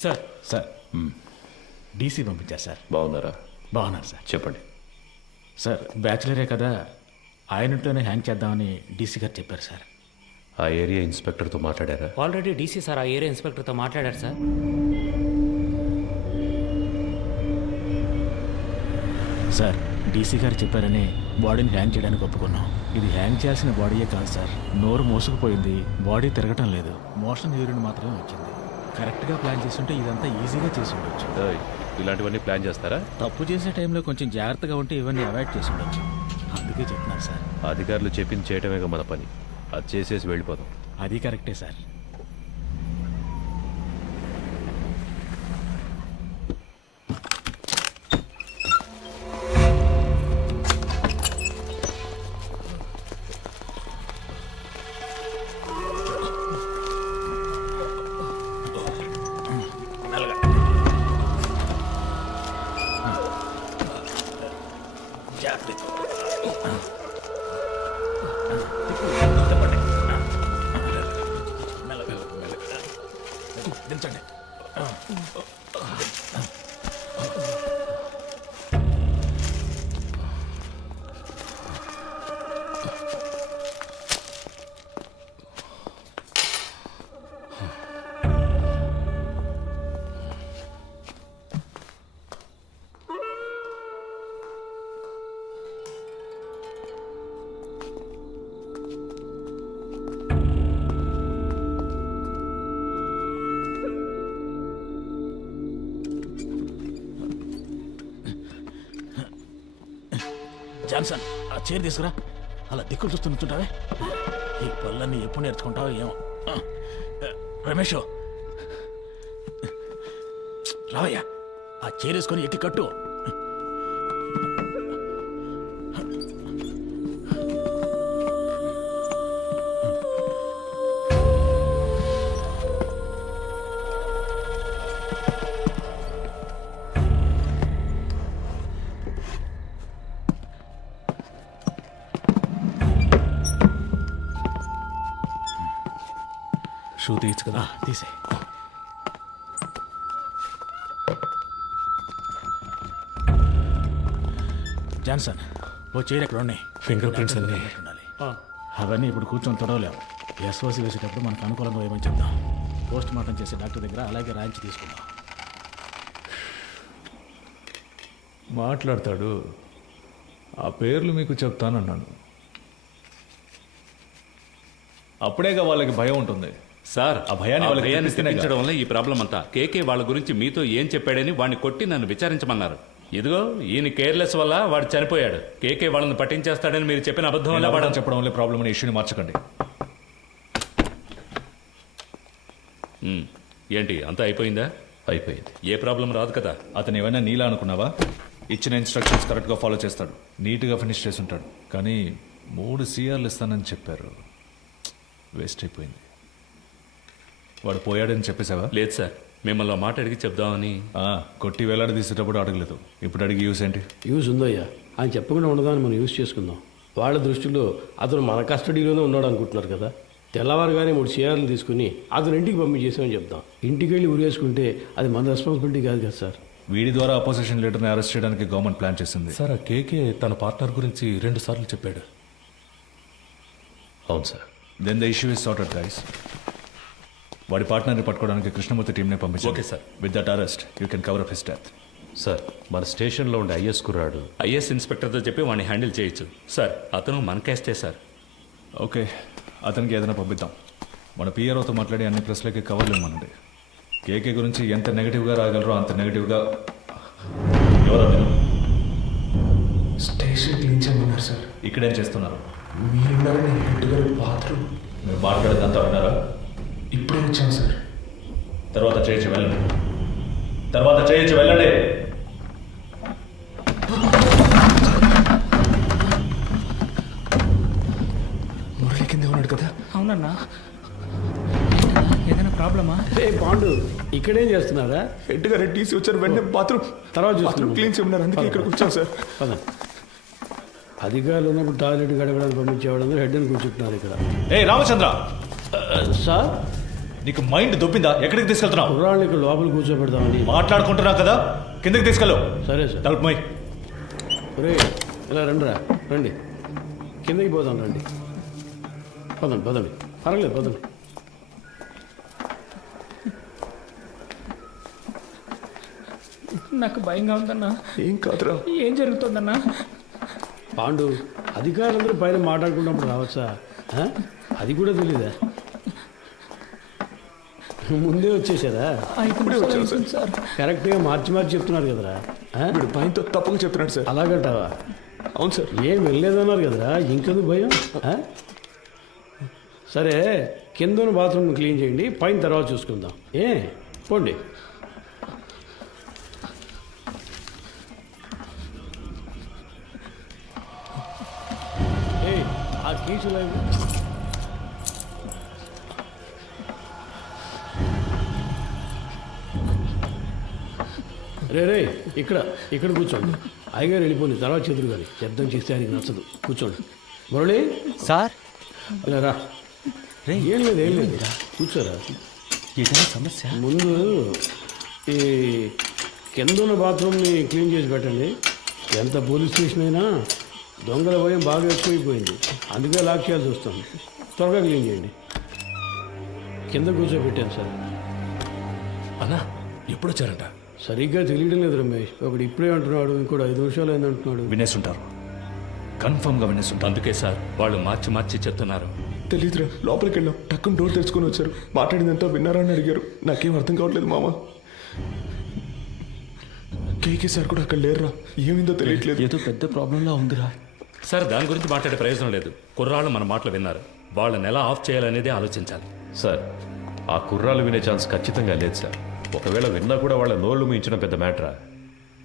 సార్ సార్ డీసీ పంపించారు సార్. బాగున్నారా? బాగున్నారు సార్. చెప్పండి సార్. బ్యాచిలరే కదా, ఆయనతోనే హ్యాంగ్ చేద్దామని డీసీ గారు చెప్పారు సార్. ఆ ఏరియా ఇన్స్పెక్టర్తో మాట్లాడారా? ఆల్రెడీ డీసీ సార్ ఆ ఏరియా ఇన్స్పెక్టర్తో మాట్లాడారు సార్. సార్ డీసీ గారు చెప్పారని బాడీని హ్యాంగ్ చేయడానికి ఒప్పుకున్నాం. ఇది హ్యాంగ్ చేయాల్సిన బాడీయే కాదు సార్. నోరు మోసుకుపోయింది, బాడీ తిరగటం లేదు, మోషన్ యూరిన్ మాత్రమే వచ్చింది. కరెక్ట్గా ప్లాన్ చేస్తుంటే ఇదంతా ఈజీగా చేసి ఉండొచ్చు. ఇలాంటివన్నీ ప్లాన్ చేస్తారా? తప్పు చేసే టైంలో కొంచెం జాగ్రత్తగా ఉంటే ఇవన్నీ అవాయిడ్ చేసి ఉండొచ్చు. అందుకే చెప్తున్నాను సార్. అధికారులు చెప్పింది చేయటమేగా మన పని, అది చేసేసి వెళ్ళిపోదాం. అది కరెక్టే సార్. జాగ్రత్త. దించండి. జాన్సన్, ఆ చైర్ తీసుకురా. అలా దిక్కులు చూస్తూ నుంచుంటావే. ఈ పళ్ళన్నీ ఎప్పుడు నేర్చుకుంటావో ఏమో. రమేష్, రావయ్యా, ఆ చైర్ వేసుకొని ఎక్కి కట్టు. షూ తీయచ్చు కదా. తీసే. జాన్సన్, ఓ చైర్ ఎక్కడ ఉన్నాయి? ఫింగర్ ప్రింట్స్ అన్నీ అవన్నీ ఇప్పుడు కూర్చొని తొడవలేము. ఎస్ఓసి వేసేటప్పుడు మనకు అనుకూలంగా ఏమని చెప్దాం. పోస్ట్ మార్టం చేసే డాక్టర్ దగ్గర అలాగే రాయించి తీసుకుందాం. మాట్లాడతాడు. ఆ పేర్లు మీకు చెప్తానన్నాను. అప్పుడేగా వాళ్ళకి భయం ఉంటుంది. సార్ ఆ భయాన్ని వాళ్ళకి భయాన్ని తెప్పిస్తేనే తెప్పించడం వల్ల ఈ ప్రాబ్లం అంతా. కేకే వాళ్ళ గురించి మీతో ఏం చెప్పాడని వాడిని కొట్టి నన్ను విచారించమన్నారు. ఇదిగో ఈయన కేర్లెస్ వల్ల వాడు చనిపోయాడు. కేకే వాళ్ళని పట్టించేస్తాడని మీరు చెప్పిన అబద్ధం వల్ల వాడు చెప్పడం వల్ల ప్రాబ్లం అనే ఇష్యూని మార్చకండి. ఏంటి అంతా అయిపోయిందా? అయిపోయింది. ఏ ప్రాబ్లం రాదు కదా. అతను ఏమైనా నీలా అనుకున్నావా? ఇచ్చిన ఇన్స్ట్రక్షన్స్ కరెక్ట్గా ఫాలో చేస్తాడు, నీట్గా ఫినిష్ చేసి ఉంటాడు. కానీ 3 CRలు ఇస్తానని చెప్పారు. వేస్ట్ అయిపోయింది. వాడు పోయాడని చెప్పేసావా? లేదు సార్, మిమ్మల్ని మాట అడిగి చెప్దామని. కొట్టి వేలాడి తీసేటప్పుడు అడగలేదు, ఇప్పుడు అడిగి యూస్ ఏంటి? యూస్ ఉందయ్యా. ఆయన చెప్పకుండా ఉండదాన్ని మనం యూస్ చేసుకుందాం. వాళ్ళ దృష్టిలో అతను మన కస్టడీలోనే ఉన్నాడు అనుకుంటున్నారు కదా. తెల్లవారుగానే 3 CRలు తీసుకుని అతను ఇంటికి పంపించేసామని చెప్దాం. ఇంటికి వెళ్ళి ఉరేసుకుంటే అది మన రెస్పాన్సిబిలిటీ కాదు కదా సార్. వీడి ద్వారా అపోజిషన్ లీడర్ని అరెస్ట్ చేయడానికి గవర్నమెంట్ ప్లాన్ చేసింది. సార్, ఆ కేకే తన పార్ట్నర్ గురించి 2 సార్లు చెప్పాడు. అవును sir. Then the issue is sorted guys. వాడి పార్ట్నర్ని పట్టుకోవడానికి కృష్ణమూర్తి టీంనే పంపించారు. Okay sir. With that arrest you can cover up his death. Sir, మన స్టేషన్లో ఉండే ఐఎస్ కుర్రాడు ఐఎస్ ఇన్స్పెక్టర్తో చెప్పి వాడిని హ్యాండిల్ చేయొచ్చు సార్. అతను మన కేస్టే సార్. ఓకే, అతనికి ఏదైనా పంపిద్దాం. మన పిఆర్ఓతో మాట్లాడి అన్ని ప్రెస్లకి కవర్లు ఇవ్వమనండి. కేకే గురించి ఎంత నెగిటివ్గా రాగలరో అంత నెగిటివ్గా. ఎవరో స్టేషన్ క్లీన్ చేయమన్నారు సార్. ఇక్కడేం చేస్తున్నారు? మీరున్నారని హెడ్ గారు బాత్రూమ్. మీరు మాట్లాడేదంతా విన్నారా? ఇప్పుడే వచ్చాను సార్. తర్వాత చేయొచ్చు వెళ్ళండి. తర్వాత చేయొచ్చు వెళ్ళండి. మురళి కింద ఉన్నాడు కదా. అవునన్నా, ఏదైనా ప్రాబ్లమా? పాండు, ఇక్కడేం చేస్తున్నారా? హెడ్ గారు టీసీ వచ్చారు, వెంటనే బాత్రూమ్ తర్వాత క్లీన్ చేయమన్నారు. అందుకే ఇక్కడికి వచ్చాను సార్. అధికారులు ఉన్నప్పుడు టాయిలెట్ గడగడానికి పంపించేవాళ్ళందరూ హెడ్ అని కూర్చుంటున్నారు ఇక్కడ. ఏ రామచంద్ర సార్, నీకు మైండ్ దొబ్బిందా? ఎక్కడికి తీసుకెళ్తున్నావు? కుర్రాళ్ళు ఇక్కడ లోపల కూర్చోబెడతామని మాట్లాడుకుంటున్నా కదా, కిందకి తీసుకెళ్ళు. సరే సార్. తలుపు మై. ఒరే, ఇలా రండి. కిందకి పోదాం, రండి. పదండి. పర్వాలేదు, పదండి. నాకు భయంగా ఉందన్నా. ఏం కాదురా. ఏం జరుగుతుందన్నా? పాండు, అధికారులందరూ పైన మాట్లాడుకున్నప్పుడు రావచ్చా? అది కూడా తెలీదా? ముందే వచ్చేసారా? సార్, కరెక్ట్గా మార్చి చెప్తున్నారు కదరా. భయంతో తప్పక చెప్తున్నాడు సార్. అలాగంటావా? అవును సార్. ఏం వెళ్ళలేదన్నారు కదరా, ఇంకెందుకు భయం? సరే, కింద బాత్రూమ్ క్లీన్ చేయండి, పైన తర్వాత చూసుకుందాం. పోండి. ఆ కీచులు రే రే ఇక్కడ కూర్చోండి. అయ్యగారు వెళ్ళిపోయింది, తర్వాత చెదురు కానీ శబ్దం చేస్తే ఆయనకి నచ్చదు. కూర్చోండి. మురళి సార్ ఇలా రా. ఏం లేదు కూర్చోరా. ఏదైనా సమస్య? ముందు ఈ కింద ఉన్న బాత్రూమ్ని క్లీన్ చేసి పెట్టండి. ఎంత పోలీస్ స్టేషన్ అయినా దొంగల భయం బాగా ఎక్కువైపోయింది, అందుకే లాక్ చేయాల్సి వస్తుంది. త్వరగా క్లీన్ చేయండి. కింద కూర్చోబెట్టాను సార్. అన్నా ఎప్పుడు వచ్చారంట? సరిగ్గా తెలియడం లేదు రమేష్. ఒకడు ఇప్పుడే అంటున్నాడు, ఇంకోటి 5 నిమిషాలు అయింది అంటున్నాడు. వినేసుంటారు, కన్ఫర్మ్గా వినేసుంటారు. అందుకే సార్ వాళ్ళు మార్చి చెప్తున్నారు. తెలీదురా, లోపలికి వెళ్ళాం, టక్కున డోర్ తెరుచుకొని వచ్చారు. మాట్లాడిందంతా విన్నారా అని అడిగారు. నాకేం అర్థం కావట్లేదు మామ. కేకే సార్ కూడా అక్కడ లేరురా, ఏమైందో తెలియట్లేదు. ఏదో పెద్ద ప్రాబ్లంలా ఉందిరా. సార్ దాని గురించి మాట్లాడే ప్రయోజనం లేదు. కుర్రాళ్ళు మన మాటలు విన్నారు, వాళ్ళని ఎలా ఆఫ్ చేయాలనేదే ఆలోచించాలి. సార్ ఆ కుర్రాలు వినే ఛాన్స్ ఖచ్చితంగా లేదు సార్. ఒకవేళ విన్నా కూడా వాళ్ళ నోళ్లు మించడం పెద్ద మ్యాటరా.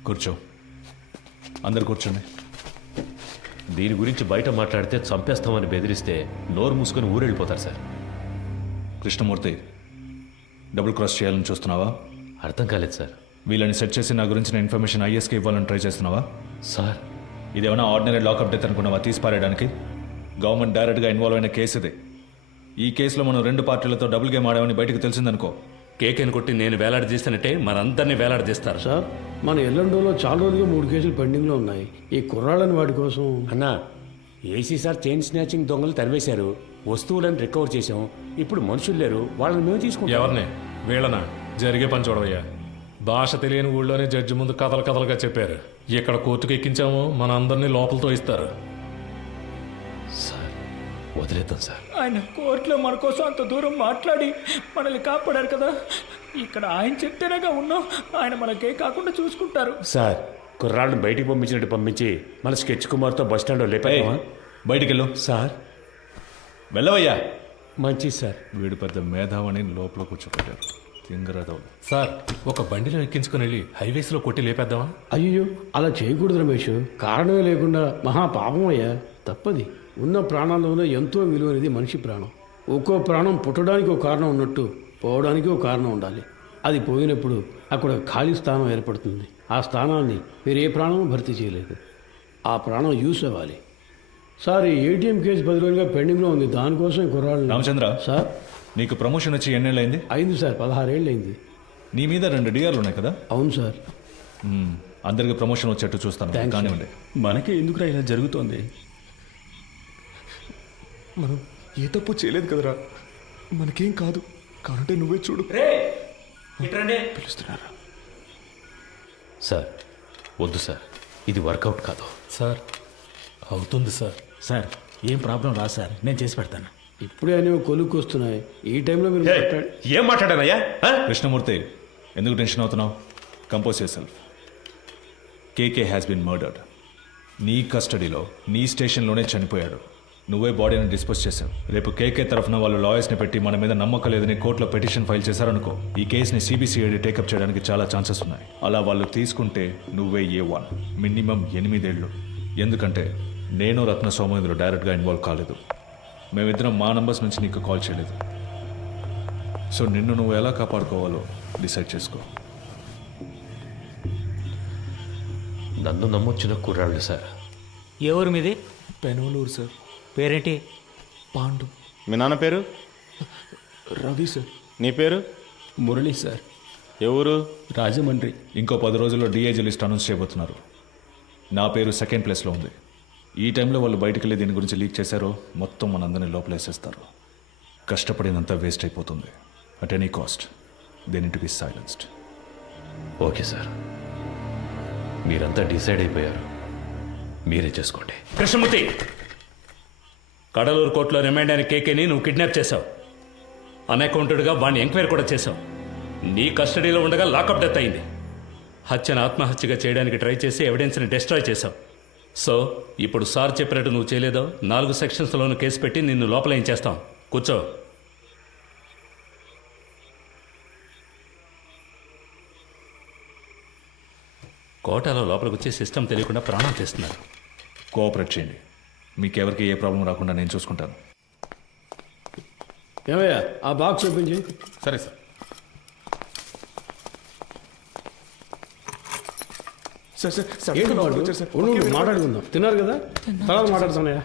కూర్చో, అందరు కూర్చోండి. దీని గురించి బయట మాట్లాడితే చంపేస్తామని బెదిరిస్తే నోరు మూసుకొని ఊరెళ్ళిపోతారు సార్. కృష్ణమూర్తి, డబుల్ క్రాస్ చేయాలని చూస్తున్నావా? అర్థం కాలేదు సార్. వీళ్ళని సెట్ చేసి నా గురించిన ఇన్ఫర్మేషన్ ఐఎస్కి ఇవ్వాలని ట్రై చేస్తున్నావా? సార్ ఇదేమైనా ఆర్డినరీ లాకప్ డెత్ అనుకున్నావా తీసి పారేయడానికి? గవర్నమెంట్ డైరెక్ట్గా ఇన్వాల్వ్ అయిన కేసు ఇది. ఈ కేసులో మనం 2 పార్టీలతో డబుల్ గేమ్ ఆడామని బయటకు తెలిసిందనుకో, కేకేని కొట్టి నేను వేలాడదీస్తానంటే మనందరినీ వేలాడదీస్తారు. సార్ మన ఎల్లండోలో చాలా రోజులుగా 3 కేసులు పెండింగ్లో ఉన్నాయి. ఈ కుర్రాళ్ళని వాటి కోసం అన్నా ఏసీ సార్ చైన్ స్నాచింగ్ దొంగలు తరివేశారు, వస్తువులను రికవర్ చేశాం. ఇప్పుడు మనుషులు లేరు, వాళ్ళని మేము తీసుకుంటాం. ఎవరిని? వీళ్ళనా? జరిగే పని చూడవయ్యా. భాష తెలియని ఊళ్ళోనే జడ్జి ముందు కథలుగా చెప్పారు. ఇక్కడ కోర్టుకు ఎక్కించాము, మన అందరినీ లోపలతో ఇస్తారు. సార్ వదిలేద్దాం సార్. ఆయన కోర్టులో మన కోసం అంత దూరం మాట్లాడి మనల్ని కాపాడారు కదా, ఇక్కడ ఆయన చెప్తేనేగా ఉన్నాం. ఆయన మనకే కాకుండా చూసుకుంటారు. సార్ కుర్రాళ్ళని బయటికి పంపించినట్టు పంపించి మన స్కెచ్ కుమార్తో బస్ స్టాండ్లో లేపామా? బయటికి వెళ్ళు. సార్ వెళ్ళవయ్యా. మంచిది సార్. వీడు పెద్ద మేధావని లోపల కూర్చోబెట్టారు. తింగరదవులు. సార్ ఒక బండిలో ఎక్కించుకుని వెళ్ళి హైవేస్లో కొట్టి లేపేద్దామా? అయ్యో అలా చేయకూడదు రమేష్, కారణమే లేకుండా మహా పాపం అయ్యా. తప్పది. ఉన్న ప్రాణాల్లోనే ఎంతో విలువైనది మనిషి ప్రాణం. ఒక్కో ప్రాణం పుట్టడానికి ఒక కారణం ఉన్నట్టు పోవడానికి ఒక కారణం ఉండాలి. అది పోయినప్పుడు అక్కడ ఖాళీ స్థానం ఏర్పడుతుంది. ఆ స్థానాన్ని మీరు ఏ ప్రాణం భర్తీ చేయలేదు. ఆ ప్రాణం యూస్ అవ్వాలి. సార్ ఈ ఏటీఎం కేసు 10 రోజులుగా పెండింగ్లో ఉంది, దానికోసం కుర్రాళ్ళు. రామచంద్ర సార్ నీకు ప్రమోషన్ వచ్చి ఎన్నేళ్ళైంది? అయింది సార్, 16 ఏళ్ళు అయింది. నీ మీద 2 డిఆర్లు ఉన్నాయి కదా? అవును సార్. అందరికి ప్రమోషన్ వచ్చేట్టు చూస్తాను. కానివ్వండి. మనకే ఎందుకురా ఇలా జరుగుతోంది? మనం ఏ తప్పు చేయలేదు కదరా, మనకేం కాదు. కానంటే నువ్వే చూడు. పిలుస్తున్నారా? సార్ వద్దు సార్, ఇది వర్కౌట్ కాదు. సార్ అవుతుంది సార్. సార్ ఏం ప్రాబ్లం రా సార్, నేను చేసి పెడతాను. ఇప్పుడే అనేవి కొలుక్కు వస్తున్నాయి. ఈ టైంలో మీరు ఏం మాట్లాడానయ్యా? కృష్ణమూర్తి, ఎందుకు టెన్షన్ అవుతున్నావు? Compose yourself. KK has been murdered. నీ కస్టడీలో నీ స్టేషన్లోనే చనిపోయాడు. నువ్వే బాడీని డిస్పోజ్ చేశావు. రేపు కేకే తరఫున వాళ్ళు లాయర్స్ని పెట్టి మన మీద నమ్మకం లేదని కోర్టులో పిటిషన్ ఫైల్ చేశారనుకో, ఈ కేసుని సిబిసిఐడి టేకప్ చేయడానికి చాలా ఛాన్సెస్ ఉన్నాయి. అలా వాళ్ళు తీసుకుంటే నువ్వే A1, మినిమం 8 ఏళ్ళు. ఎందుకంటే నేను రత్న సోమేంద్ర డైరెక్ట్గా ఇన్వాల్వ్ కాలేదు. మేమిద్దరం మా నంబర్స్ నుంచి నీకు కాల్ చేయలేదు. సో నిన్ను నువ్వు ఎలా కాపాడుకోవాలో డిసైడ్ చేసుకో. నన్ను నమ్మొచ్చిన కుర్రాళ్ళు సార్. ఎవరు మీది? పెనోలూరు సార్. పేరేంటి? పాండు. మీ నాన్న పేరు? రవి సార్. నీ పేరు? మురళి సార్. ఎవరు? రాజమండ్రి. ఇంకో 10 రోజుల్లో డిఐజీ లిస్ట్ అనౌన్స్ చేయబోతున్నారు. నా పేరు 2nd ప్లేస్లో ఉంది. ఈ టైంలో వాళ్ళు బయటకు వెళ్ళి దీని గురించి లీక్ చేశారో మొత్తం మనందరినీ లోపలేసేస్తారు. కష్టపడినంత వేస్ట్ అయిపోతుంది. At any cost they need to be silenced. Okay sir, మీరంతా డిసైడ్ అయిపోయారు, మీరే చేసుకోండి. కృష్ణమూర్తి, కడలూరు కోర్టులో రిమైండ్ అయిన కేకేని నువ్వు కిడ్నాప్ చేశావు. అన్అకౌంటెడ్గా వాడిని ఎంక్వైరీ కూడా చేశావు. నీ కస్టడీలో ఉండగా లాకప్ డెత్ అయింది. హత్యను ఆత్మహత్యగా చేయడానికి ట్రై చేసి ఎవిడెన్స్ని డిస్ట్రాయ్ చేశావు. సో ఇప్పుడు సార్ చెప్పినట్టు నువ్వు చేయలేదో 4 సెక్షన్స్లోనూ కేసు పెట్టి నిన్ను లోపల ఏం చేస్తాం. కూర్చో. కోటాలో లోపలికి వచ్చి సిస్టమ్ తెలియకుండా ప్రాణం తీస్తున్నారు. కోఆపరేట్ చేయండి. మీకెవరికి ఏ ప్రాబ్లం రాకుండా నేను చూసుకుంటాను. ఏమయ్యా ఆ బాక్స్ ఓపెన్ చేయి. సరే సార్. సార్ ఏంటి లోపలికి పాండు? వచ్చారు సార్. ఉండు, ఓకే, మాట్లాడుకుందాం. తిన్నారు కదా, తర్వాత మాట్లాడుతున్నాయా?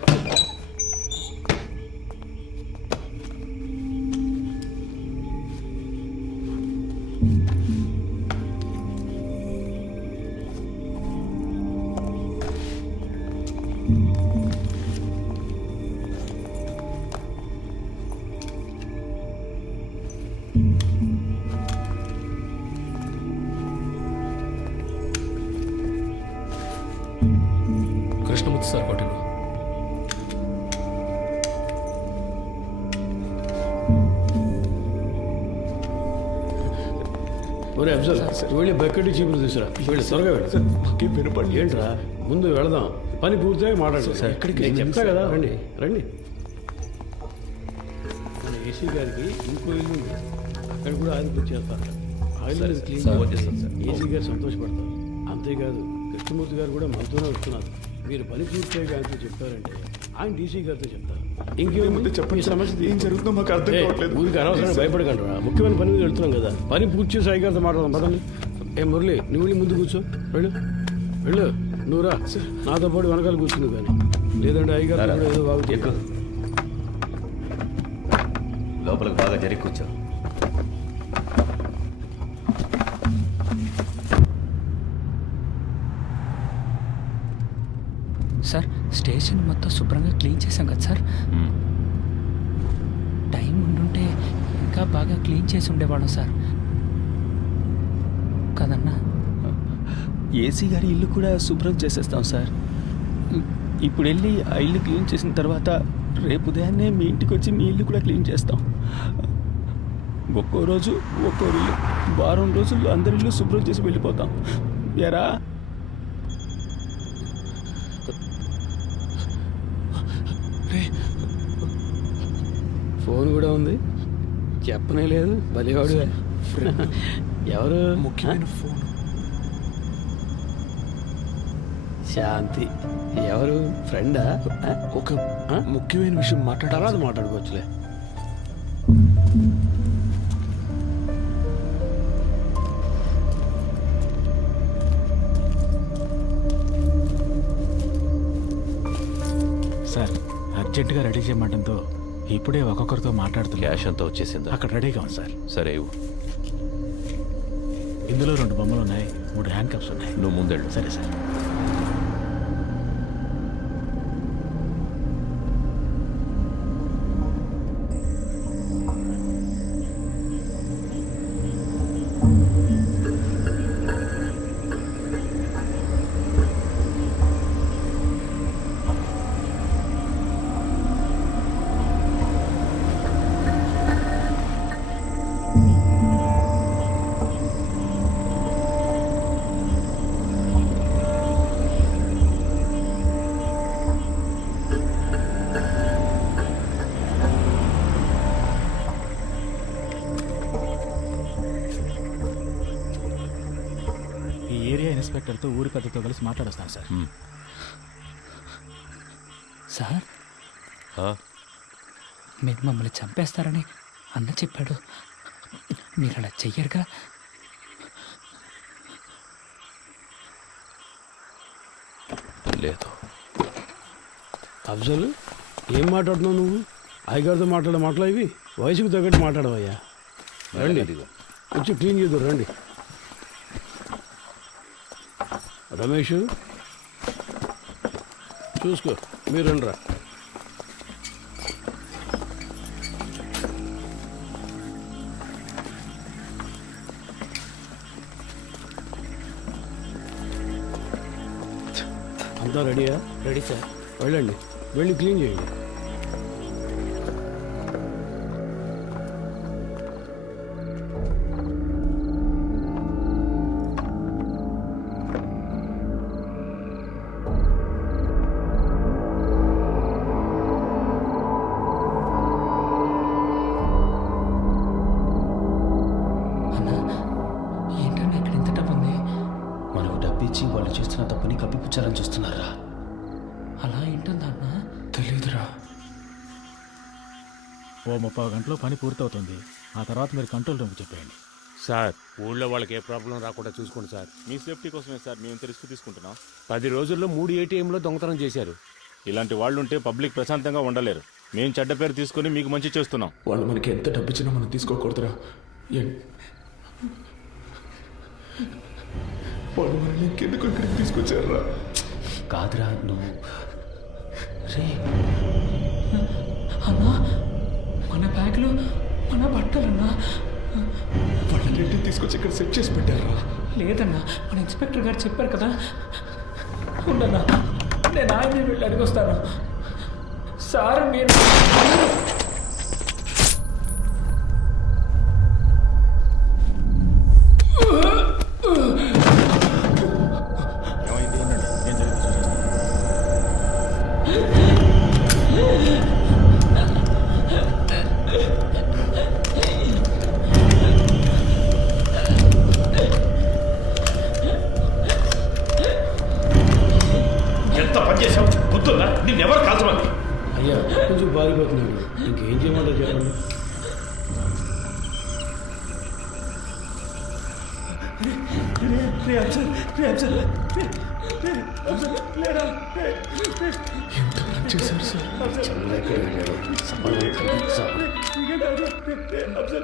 కృష్ణమూర్తి సార్ కొట్టిన ఒరే అఫ్జల్, వెళ్ళి బకెట్ చీపులు తీసురా. వెళ్ళి త్వరగా వెళ్ళి. ఏంట్రా, ముందు వెళదాం, పని పూర్తిగా మాట్లాడు. నేను చెప్తా కదా, రండి రండి. మన ఏసీ గారికి ఇంకో ఇల్లు ఉంది, అక్కడ కూడా ఆయిల్ పూర్తి చేస్తారు. ఆయిల్ క్లీన్ ఏసీ గారు సంతోషపడతారు. అంతేకాదు కృష్ణమూర్తి గారు కూడా మనతోనే వస్తున్నారు. మీరు పని పూర్తిగా ఆయనతో చెప్పారంటే ఆయన డీసీ గారితో చెప్తారు. ఇంకేముంది చెప్పండి, సమస్య ఏం జరుగుతుందో మాకు అర్థం కావట్లేదు. ఊరికి అనవసరంగా భయపడగలరా, ముఖ్యమైన పని మీద వెళ్తున్నాం కదా. పని పూర్తి చేసి సాయి గారితో మాట్లాడదాం పదండి. మురళి, నువ్వు వెళ్ళి ముందు కూర్చో. వెళ్ళు వెళ్ళు, నువ్వు రా, నాతో పాటు వెనకాల కూర్చుంది. కానీ లేదంటే అయ్యగారు కూడా ఏదో బాగుంది. ఎక్కువ లోపలికి బాగా జరిగి కూర్చో. సార్, స్టేషన్ మొత్తం శుభ్రంగా క్లీన్ చేశాం కదా సార్. టైం ఉండుంటే ఇంకా బాగా క్లీన్ చేసి ఉండేవాళ్ళం సార్ కదన్నా. ఏసీ గారి ఇల్లు కూడా శుభ్రం చేసేస్తాం సార్. ఇప్పుడు వెళ్ళి ఆ ఇల్లు క్లీన్ చేసిన తర్వాత రేపు ఉదయాన్నే మీ ఇంటికి వచ్చి మీ ఇల్లు కూడా క్లీన్ చేస్తాం. ఒక్కో రోజు ఒక్కో ఇల్లు, వారం రోజుల్లో అందరి ఇల్లు శుభ్రం చేసి వెళ్ళిపోతాం. ఎరా ఫోన్ కూడా ఉంది, చెప్పనే లేదు. బలివాడు ఎవరు? ముఖ్యమైన ఫోన్. శాంతి ఎవరు? ఫ్రెండా? ఒక ముఖ్యమైన విషయం తర్వాత మాట్లాడుకోవచ్చులే. సార్, అర్జెంటుగా రెడీ చేయమంటంతో ఇప్పుడే ఒక్కొక్కరితో మాట్లాడుతున్నా. క్యాష్ అంతా వచ్చేసిందా? అక్కడ రెడీగా ఉంది సార్. సరే ఇవ్వు. ఇందులో 2 బొమ్మలు ఉన్నాయి, 3 హ్యాండ్ కప్స్ ఉన్నాయి. నువ్వు ముందెళ్ళు. సరే సార్. ఇన్స్పెక్టర్తో ఊరి పెద్దతో కలిసి మాట్లాడొస్తాను సార్. సార్, మీరు మమ్మల్ని చంపేస్తారని అన్న చెప్పాడు. మీరు అలా చెయ్యరుగా? లేదు. అఫ్జల్, ఏం మాట్లాడుతున్నావు నువ్వు? అయ్యగారితో మాట్లాడే మాటలు ఇవి? వయసుకు తగ్గట్టు మాట్లాడవయ్యా. రండి, వచ్చి క్లీన్ చేద్దాం. రండి రమేష్, చూసుకో. మీరు రండిరా. అంతా రెడీయా? Ready sir. వెళ్ళండి, వెళ్ళి క్లీన్ చేయండి. వాళ్ళు చేస్తున్న తప్పుని కప్పిపుచ్చాలని చూస్తున్నారా? అలా ఏంటుందన్నా? తెలీదురా. ఓ 30 గంటలో పని పూర్తవుతుంది. ఆ తర్వాత మీరు కంట్రోల్ రూమ్కి చెప్పేయండి. సార్ ఊళ్ళో వాళ్ళకి ఏ ప్రాబ్లం రాకుండా చూసుకోండి సార్. మీ సేఫ్టీ కోసమే సార్ మేము ఇంత రిస్క్ తీసుకుంటున్నాం. 10 రోజుల్లో 3 ATMలో దొంగతనం చేశారు. ఇలాంటి వాళ్ళు ఉంటే పబ్లిక్ ప్రశాంతంగా ఉండలేరు. మేము చెడ్డ పేరు తీసుకుని మీకు మంచి చేస్తున్నాం. వాళ్ళు మనకి ఎంత డబ్బు ఇచ్చినా మనం తీసుకోకూడదురా. వాళ్ళు మనల్ని ఇంకెందుకు ఇక్కడికి తీసుకొచ్చారా? కాదురా నువ్వు రే అన్నా మన బ్యాగ్లో మన బట్టలన్నా వాళ్ళని తీసుకొచ్చి ఇక్కడ సెట్ చేసి పెట్టారా? లేదన్నా మన ఇన్స్పెక్టర్ గారు చెప్పారు కదా. ఉండన్నా నేను ఆయన్ని వెళ్ళి అడిగొస్తాను. సార్ మీరు ఎంత పని చేసావు గుర్తుందా? నిన్నెవరు కాల్చమంది? అయ్యా కొంచెం బారిపోతున్నాడు, ఇంకేం చేయమంటారు చెప్పండి.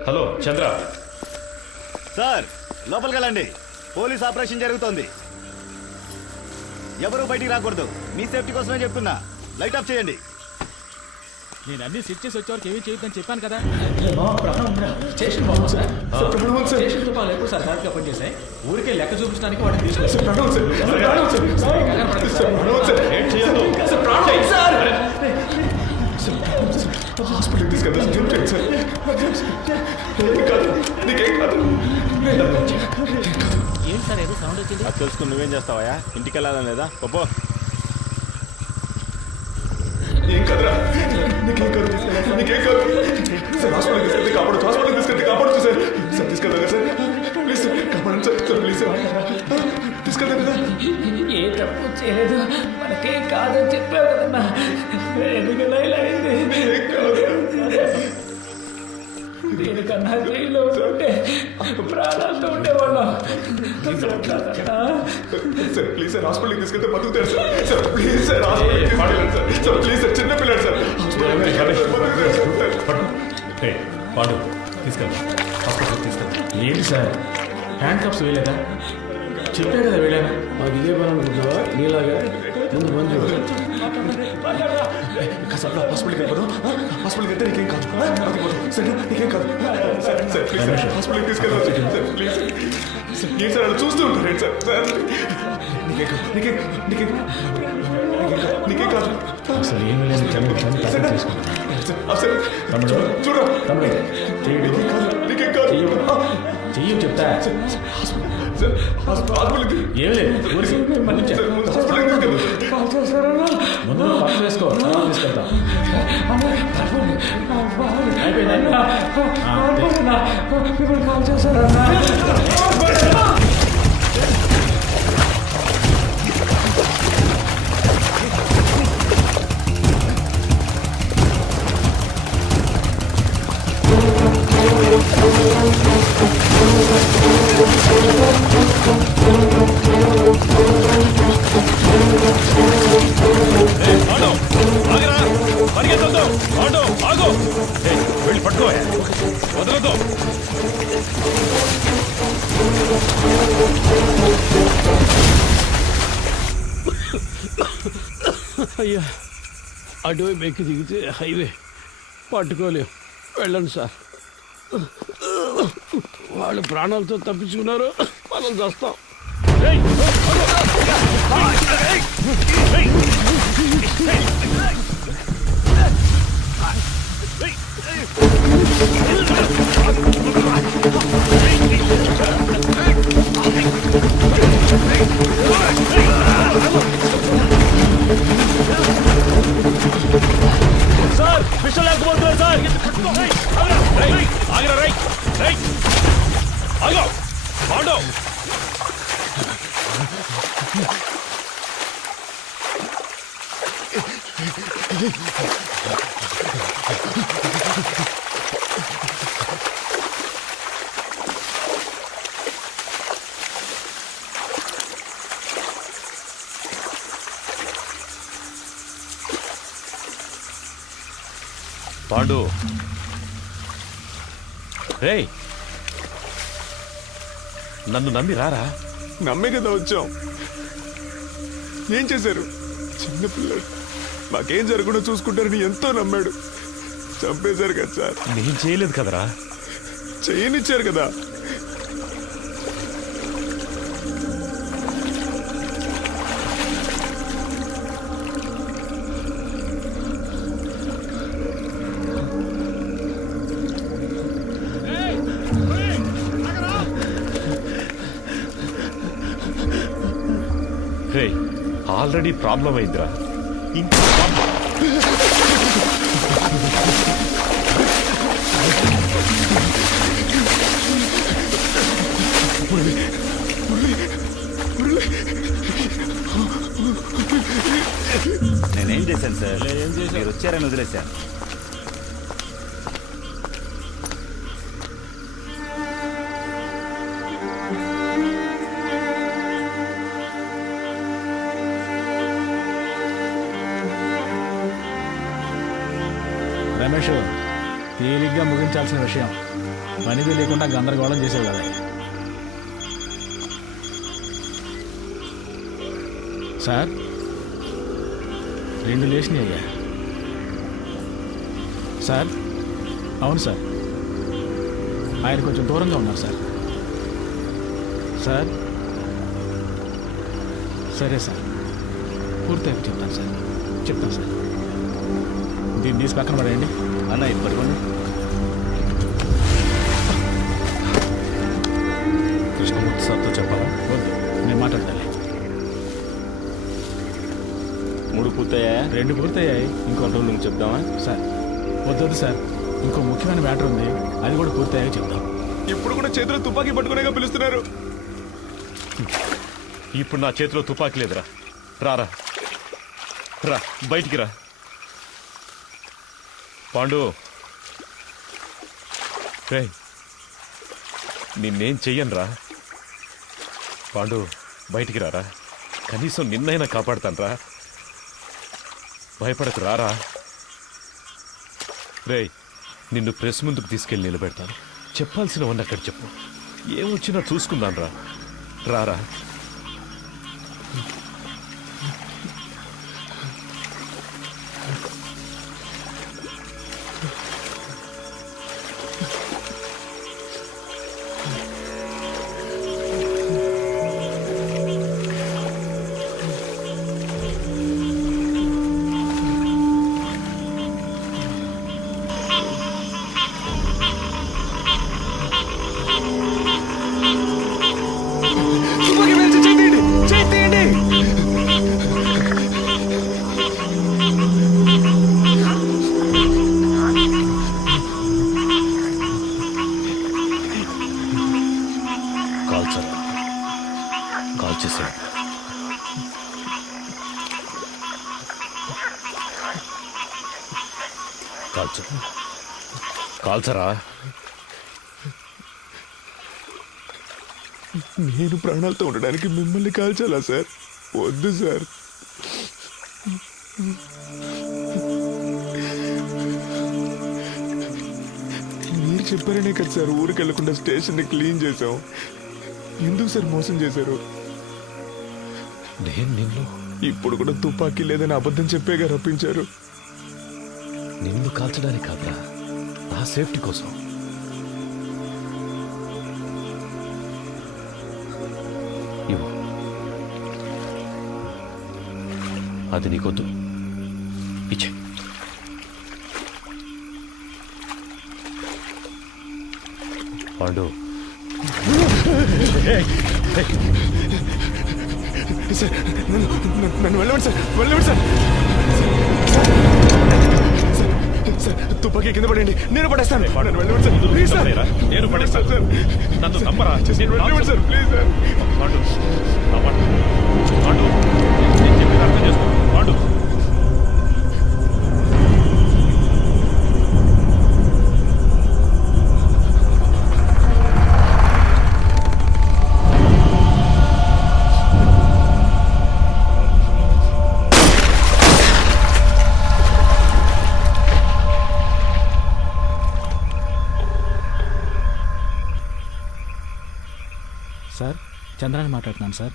హలో చంద్ర. సార్ లోపలికి వెళ్ళండి. పోలీస్ ఆపరేషన్ జరుగుతోంది. ఎవరు బయటికి రాకూడదు. మీ సేఫ్టీ కోసమే చెప్తున్నా. లైట్ ఆఫ్ చేయండి. నేను అన్ని సెట్ చేసి వచ్చేవారికి ఏమీ చేయొద్దని చెప్పాను కదా. స్టేషన్ బాగుంది సార్. స్టేషన్ రూపాయలు ఎప్పుడు సార్ కరెక్ట్గా పనిచేసాయి. ఊరికే లెక్క చూపించడానికి వాడిని హాస్పిటల్ తీసుకెళ్తాను. ఏంటి సార్ ఏదో సౌండ్ వచ్చింది? అది తెలుసుకుని నువ్వేం చేస్తావా? ఇంటికి వెళ్ళాలని లేదా? పప్పు ఏం కదరా? నీకేం కాదు, నీకేం కాదు సార్. హాస్పిటల్ తీసుకెళ్తే కాపాడు, హాస్పిటల్ తీసుకెళ్తే కాపాడు సార్. సార్ తీసుకెళ్తా సార్, ప్లీజ్ సార్, కాపాడండి సార్, సార్ ప్లీజ్ సార్, తీసుకెళ్తా కదా. ఏ తప్పు చేయలేదు, మనకేం కాదని చెప్పావు కదన్నా. ఎందుకన్నా ఇలా అయింది? దీనికన్నా జైల్లో ఉంటే ప్రాణాలతో ఉండేవాళ్ళం. సార్ ప్లీజ్ సార్, హాస్పిటల్కి తీసుకెళ్తే బతుకుతారు సార్. సార్ ప్లీజ్ సార్, హాస్పిటల్కి తీసుకెళ్ళండి సార్. సార్ ప్లీజ్ సార్, చిన్న పిల్లడు సార్, హాస్పిటల్కి పాడు తీసుకెళ్తా, హాస్పిటల్ తీసుకెళ్తా. ఏంటి సార్ హ్యాండ్ కప్స్ వేయలేదా? చెప్పే కదా వెళ్ళాను. మాకు ఇదే పని అనుకుంటున్నావా? నీలాగా ముందు మంచి కాసేపు హాస్పిటల్కి వెళ్ళిపోదాం. హాస్పిటల్కి వెళ్తే నీకేం కాదు, సరే నీకేం కాదు సార్. సార్ ప్లీజ్ సార్, హాస్పిటల్కి తీసుకెళ్ళాలి సార్, ప్లీజ్ సార్. ఏం సార్ అలా చూస్తూ ఉంటారు సార్. సార్ నీకేం కాదు, నీకేం నీకేం నీకేం కాదు. అసలు ఏమీ లేదు. తమ్ముడు చూడ తమ్ముడు నీకేం కాదు చెయ్యి చెప్తా. హాస్పిటల్కి ఏం లేదు, హాస్పిటల్కి తీసుకెళ్ళాలి. ముందు పక్కన వేసుకో, తీసుకెళ్తా. వెళ్ళి పట్టుకో, వదలదు. అయ్యా అటువైపు ఎక్కి దిగితే హైవే పట్టుకోలేం. వెళ్ళండి సార్. వాళ్ళు ప్రాణాలతో తప్పించుకున్నారు, మనం చేస్తాం. సార్ విషయం లేకపోతున్నారు సార్. ఆగిరా, రైట్ రైట్ ఆగో పాండో. పాండు రే నన్ను నమ్మి రారా. నమ్మే కదా వచ్చాం. ఏం చేశారు? చిన్నపిల్లడు మాకేం జరగకుండా చూసుకుంటారని ఎంతో నమ్మాడు. చంపేశారు కదా సార్. నేను చేయలేదు కదరా. చేయనిచ్చారు కదా. రే ఆల్రెడీ ప్రాబ్లం అయిందిరా. ఇంకా నేనేం చేశాను సార్? మీరు వచ్చారని వదిలేశాను. రమేష్, తేలిగ్గా ముగించాల్సిన విషయం పనిది లేకుండా గందరగోళం చేసేవి కదా. సార్ 2 లేచినాయి అయ్యా. సార్ అవును సార్, ఆయన కొంచెం దూరంగా ఉన్నారు సార్. సార్ సరే సార్, పూర్తయిపు చెప్తాను సార్. చెప్తాను సార్. దీన్ని తీసి పక్కన పడేయండి. అన్న ఇది పట్టుకోండి. కృష్ణమూర్తి సార్తో చెప్పాలా? వద్దు, నేను మాట్లాడాలి. 3 పూర్తయ్యాయా? 2 పూర్తయ్యాయి. ఇంకో 2 నువ్వు చెప్దామా? సార్ వద్దు సార్, ఇంకో ముఖ్యమైన మ్యాటర్ ఉంది, అది కూడా పూర్తయ్యాక చెప్దాం. ఇప్పుడు కూడా చేతిలో తుపాకీ పట్టుకునేగా పిలుస్తున్నారు. ఇప్పుడు నా చేతిలో తుపాకీ లేదురా. రారా రా, బయటికి రా. పాండు రే, నిన్నేం చెయ్యను రా. పాండు బయటికి రారా. కనీసం నిన్నైనా కాపాడుతాను రా. భయపడకు రారా. రే నిన్ను ప్రెస్ ముందుకు తీసుకెళ్ళి నిలబెడతాను. చెప్పాల్సినవన్నీ అక్కడ చెప్పు. ఏమొచ్చినా చూసుకుందాను రా. రారా. కాల్చరా. నేను ప్రాణాలతో ఉండడానికి మిమ్మల్ని కాల్చాలా సార్? వద్దు సార్. మీరు చెప్పారనే కదా సార్ ఊరికి వెళ్లకుండా స్టేషన్ని క్లీన్ చేసాం. ఎందుకు సార్ మోసం చేశారు? నేను నిన్ను ఇప్పుడు కూడా తుపాకీ లేదని అబద్ధం చెప్పేగా రప్పించారు. నిన్ను కాల్చడానికి కాదురా, నా సేఫ్టీ కోసం. ఇవ్వు. అది నీకొద్దు, ఇచ్చే. పాండు సార్, నన్ను వెళ్ళండి సార్, వెళ్ళండి సార్. సార్ తుపాకీ కింద పడండి, నేను పడేస్తాను. నన్ను వెళ్ళండి సార్, ప్లీజ్ సార్. నేను పడేస్తాను సార్. నన్ను నమ్మరా. వెళ్ళండి sir, please sir. Pandu Pandu, నేను చెప్పేది అర్థం చేసుకో. పాండు చంద్రాన్ని మాట్లాడుతున్నాను సార్.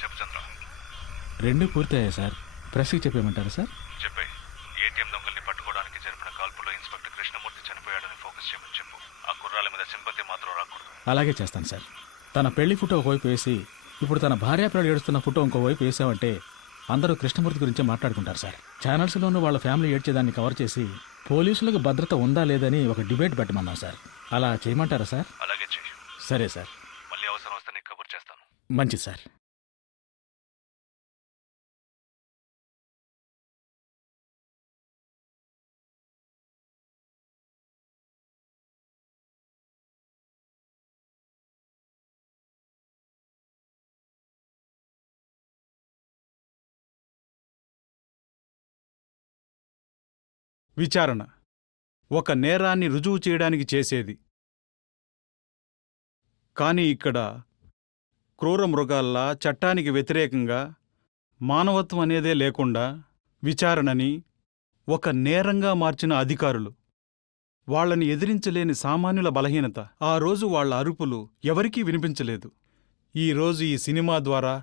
చెప్పు చంద్ర. 2 పూర్తయ్యాయి సార్. ప్రెస్కి చెప్పేయమంటారా సార్? చెప్పే. ఏటీఎం దొంగల్ని పట్టుకోవడానికి జరిపిన కాల్పులో ఇన్స్పెక్టర్ కృష్ణమూర్తి చనిపోయాడని ఫోకస్ చేయమని చెప్పు. ఆ కుర్రాల మీద సింపతి మాత్రం రాకూడదు. అలాగే చేస్తాను సార్. తన పెళ్లి ఫోటో ఒకవైపు వేసి ఇప్పుడు తన భార్యాపిల్లలు ఏడుస్తున్న ఫోటో ఇంకోవైపు వేసామంటే అందరూ కృష్ణమూర్తి గురించే మాట్లాడుకుంటారు సార్. ఛానల్స్లోనూ వాళ్ళ ఫ్యామిలీ ఏడ్చేదాన్ని కవర్ చేసి పోలీసులకు భద్రత ఉందా లేదని ఒక డిబేట్ పెట్టమన్నాం సార్. అలా చేయమంటారా సార్? అలాగే చెయ్యి. సరే సార్. మళ్ళీ అవసరం వస్తే నీకు కబుర్ చేస్తాను. మంచిది సార్. విచారణ ఒక నేరాన్ని రుజువు చేయడానికి చేసేది. కానీ ఇక్కడ క్రూర మృగాల్లా చట్టానికి వ్యతిరేకంగా మానవత్వం అనేదే లేకుండా విచారణని ఒక నేరంగా మార్చిన అధికారులు, వాళ్లని ఎదిరించలేని సామాన్యుల బలహీనత. ఆ రోజు వాళ్ల అరుపులు ఎవరికీ వినిపించలేదు. ఈరోజు ఈ సినిమా ద్వారా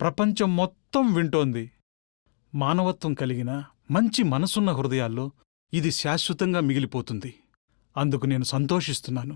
ప్రపంచం మొత్తం వింటోంది. మానవత్వం కలిగిన మంచి మనసున్న హృదయాల్లో ఇది శాశ్వతంగా మిగిలిపోతుంది. అందుకు నేను సంతోషిస్తున్నాను.